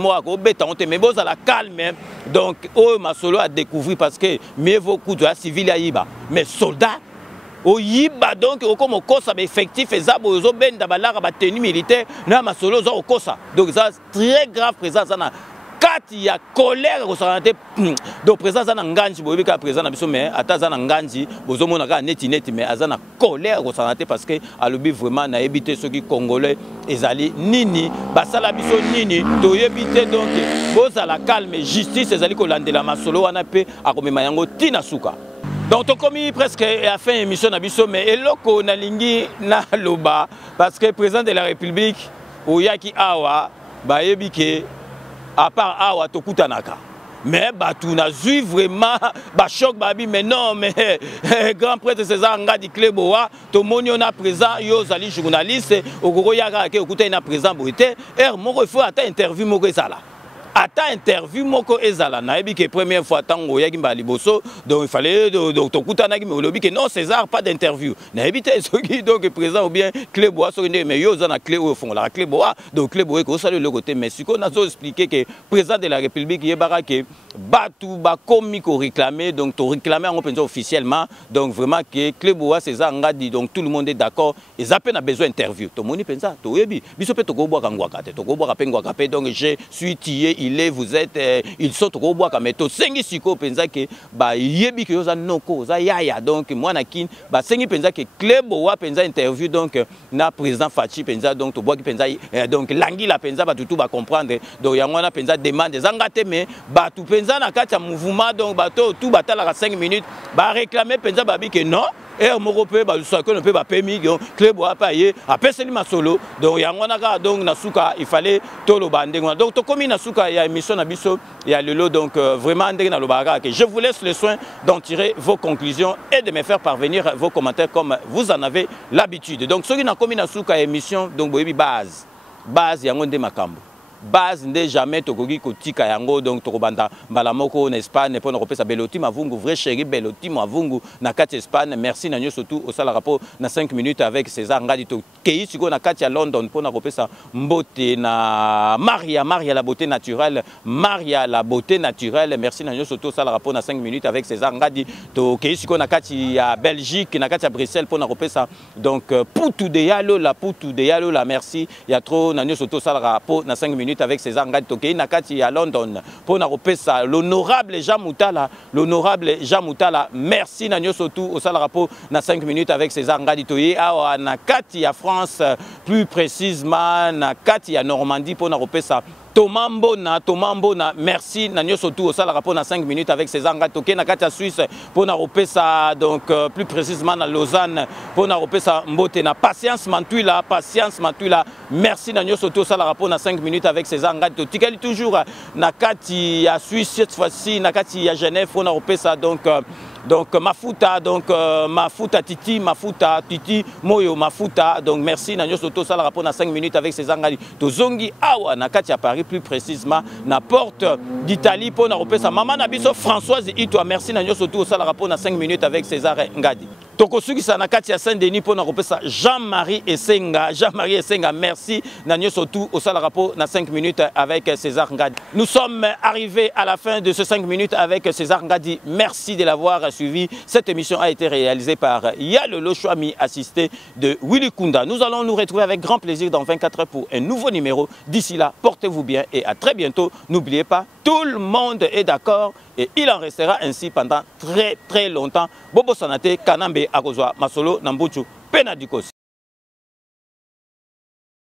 mais bon, ça la calme. Donc, Masolo a découvert parce que mieux vaut coup de la civile à Iba. Mais soldats, au Yiba donc comme au Kosa effectif et ça bozo ben d'abalara ba tenue militaire na masolo zo au Kosa. Donc ça très grave présence na quand il y a colère au santé donc présence na nganji bobi ka présence na biso mais ataza na nganji bozo mona ka neti mais azana colère au santé parce que alobi vraiment na éviter ceux qui congolais ezali nini basala biso nini to éviter donc boza la calme justice ezali ko landela masolo wana pe akomema yango tina suka. Donc, on a commis presque à fin émission Nabiso, mais eloko na lingi na loba parce que le président de la République, Oyaki Awa, Bayebike, à part Awa Tokutanaka. Mais tu n'as vu vraiment choc babi mais non mais grand prêtre César Ngadi Kleboa to moni on a présent yo zali journaliste okoko yaka ke okuta ina présent boité moko faut ata interview moko ezala. Ata interview moko ezala na ebi que première fois tango yaki mbali boso donc il fallait donc tokuta na ki me lobi que non César pas d'interview na ebi te soki donc présent ou bien Kleboa so mais yo za na clé au fond la Kleboa donc Kleboa ko sala le côté mais siko na zo expliquer que président de la République yebara que batu ba komi ko réclamer donc to réclamer en open officiellement donc vraiment que Kleboa César Ngadi donc tout le monde est d'accord ils a peine besoin d'interview to moni pensa to yebi biso pe to ko boa kangwaka te to ko boa pengwaka pe donc je suis tié vous êtes ils sont au bois comme to sengi siko penza que ba yebi que yoza noko za yaya donc moi na kin ba sengi penza que Kleboa penza interview donc na président Fachi penza donc to bois qui penza donc langi la penza ba tout ba comprendre donc yango na penza demande zangate mais ba tout penza na kati ya mouvement donc ba tout batala 5 minutes ba réclamer penza ba bi que non et moko pe ba lusa ko ne peut pas permis Kleboa payer après c'est masolo donc yango na donc na suka il fallait tolo bandengo donc to komi na suka ya émission na biso ya lelo donc vraiment ndenge na lobaka que je vous laisse le soin d'en tirer vos conclusions et de me faire parvenir vos commentaires comme vous en avez l'habitude. Donc ceux qui na komi na suka émission donc boyebi base yango nde makambo base nde jamais tokoki kotika yango donc tokobanda mbala moko na Espagne pour kopesa beloti mavungu vrai chéri beloti mavungu na kati Espagne merci na nyo surtout au sala rapport na 5 minutes avec César Ngadi to kei siko na kati ya London pour kopesa mbote na Maria la beauté naturelle merci na nyo surtout au sala rapport na 5 minutes avec César Ngadi to kei siko na kati ya Belgique na kati ya Bruxelles pour kopesa donc Poutou de Yalo la merci il y a trop na nyo surtout au sala rapport na 5 minutes minutes avec César Ngadi Tokei Nakati à London pour Naropesa l'honorable Jean Moutala merci Nanyo Sotou au Salarapo na 5 minutes avec César Ngadi Toye à Nakati à France plus précisément Nakati à Normandie pour Naropesa Thomas Mbona, merci Nanyo Sotou au Salarapo na 5 minutes avec César Ngadi Tokei Nakati à Suisse pour Naropesa donc plus précisément à Lausanne pour Naropesa Mbote na Patience Mantuila merci Nanyo Sotou au Salarapo na 5 minutes avec César Ngadi Tokei toujours Nakati à Suisse cette fois-ci Nakati à Genève pour Naropesa donc Mafuta Titi Moyo Mafuta donc merci Nanyo Soto ça la rapport na 5 minutes avec César Ngadi Tozongi awa Nakati à Paris plus précisément na porte d'Italie pour Naropesa maman Nabiso Françoise Itwa merci Nanyo Soto ça la rapport na 5 minutes avec César Ngadi Tokosuki Sanakati à Saint-Denis pour Naropesa Jean-Marie Essenga merci Nanyo Soto au sala rapport na 5 minutes avec César Ngadi. Nous sommes arrivés à la fin de ce 5 minutes avec César Ngadi. Merci de l'avoir suivi. Cette émission a été réalisée par Yalolo Chouami assisté de Willy Kunda. Nous allons nous retrouver avec grand plaisir dans 24 heures pour un nouveau numéro. D'ici là, portez-vous bien et à très bientôt. N'oubliez pas, tout le monde est d'accord et il en restera ainsi pendant très longtemps. Bobo Sanate, Kanambe, Akozwa, Masolo, Nambuchu, Penadikos.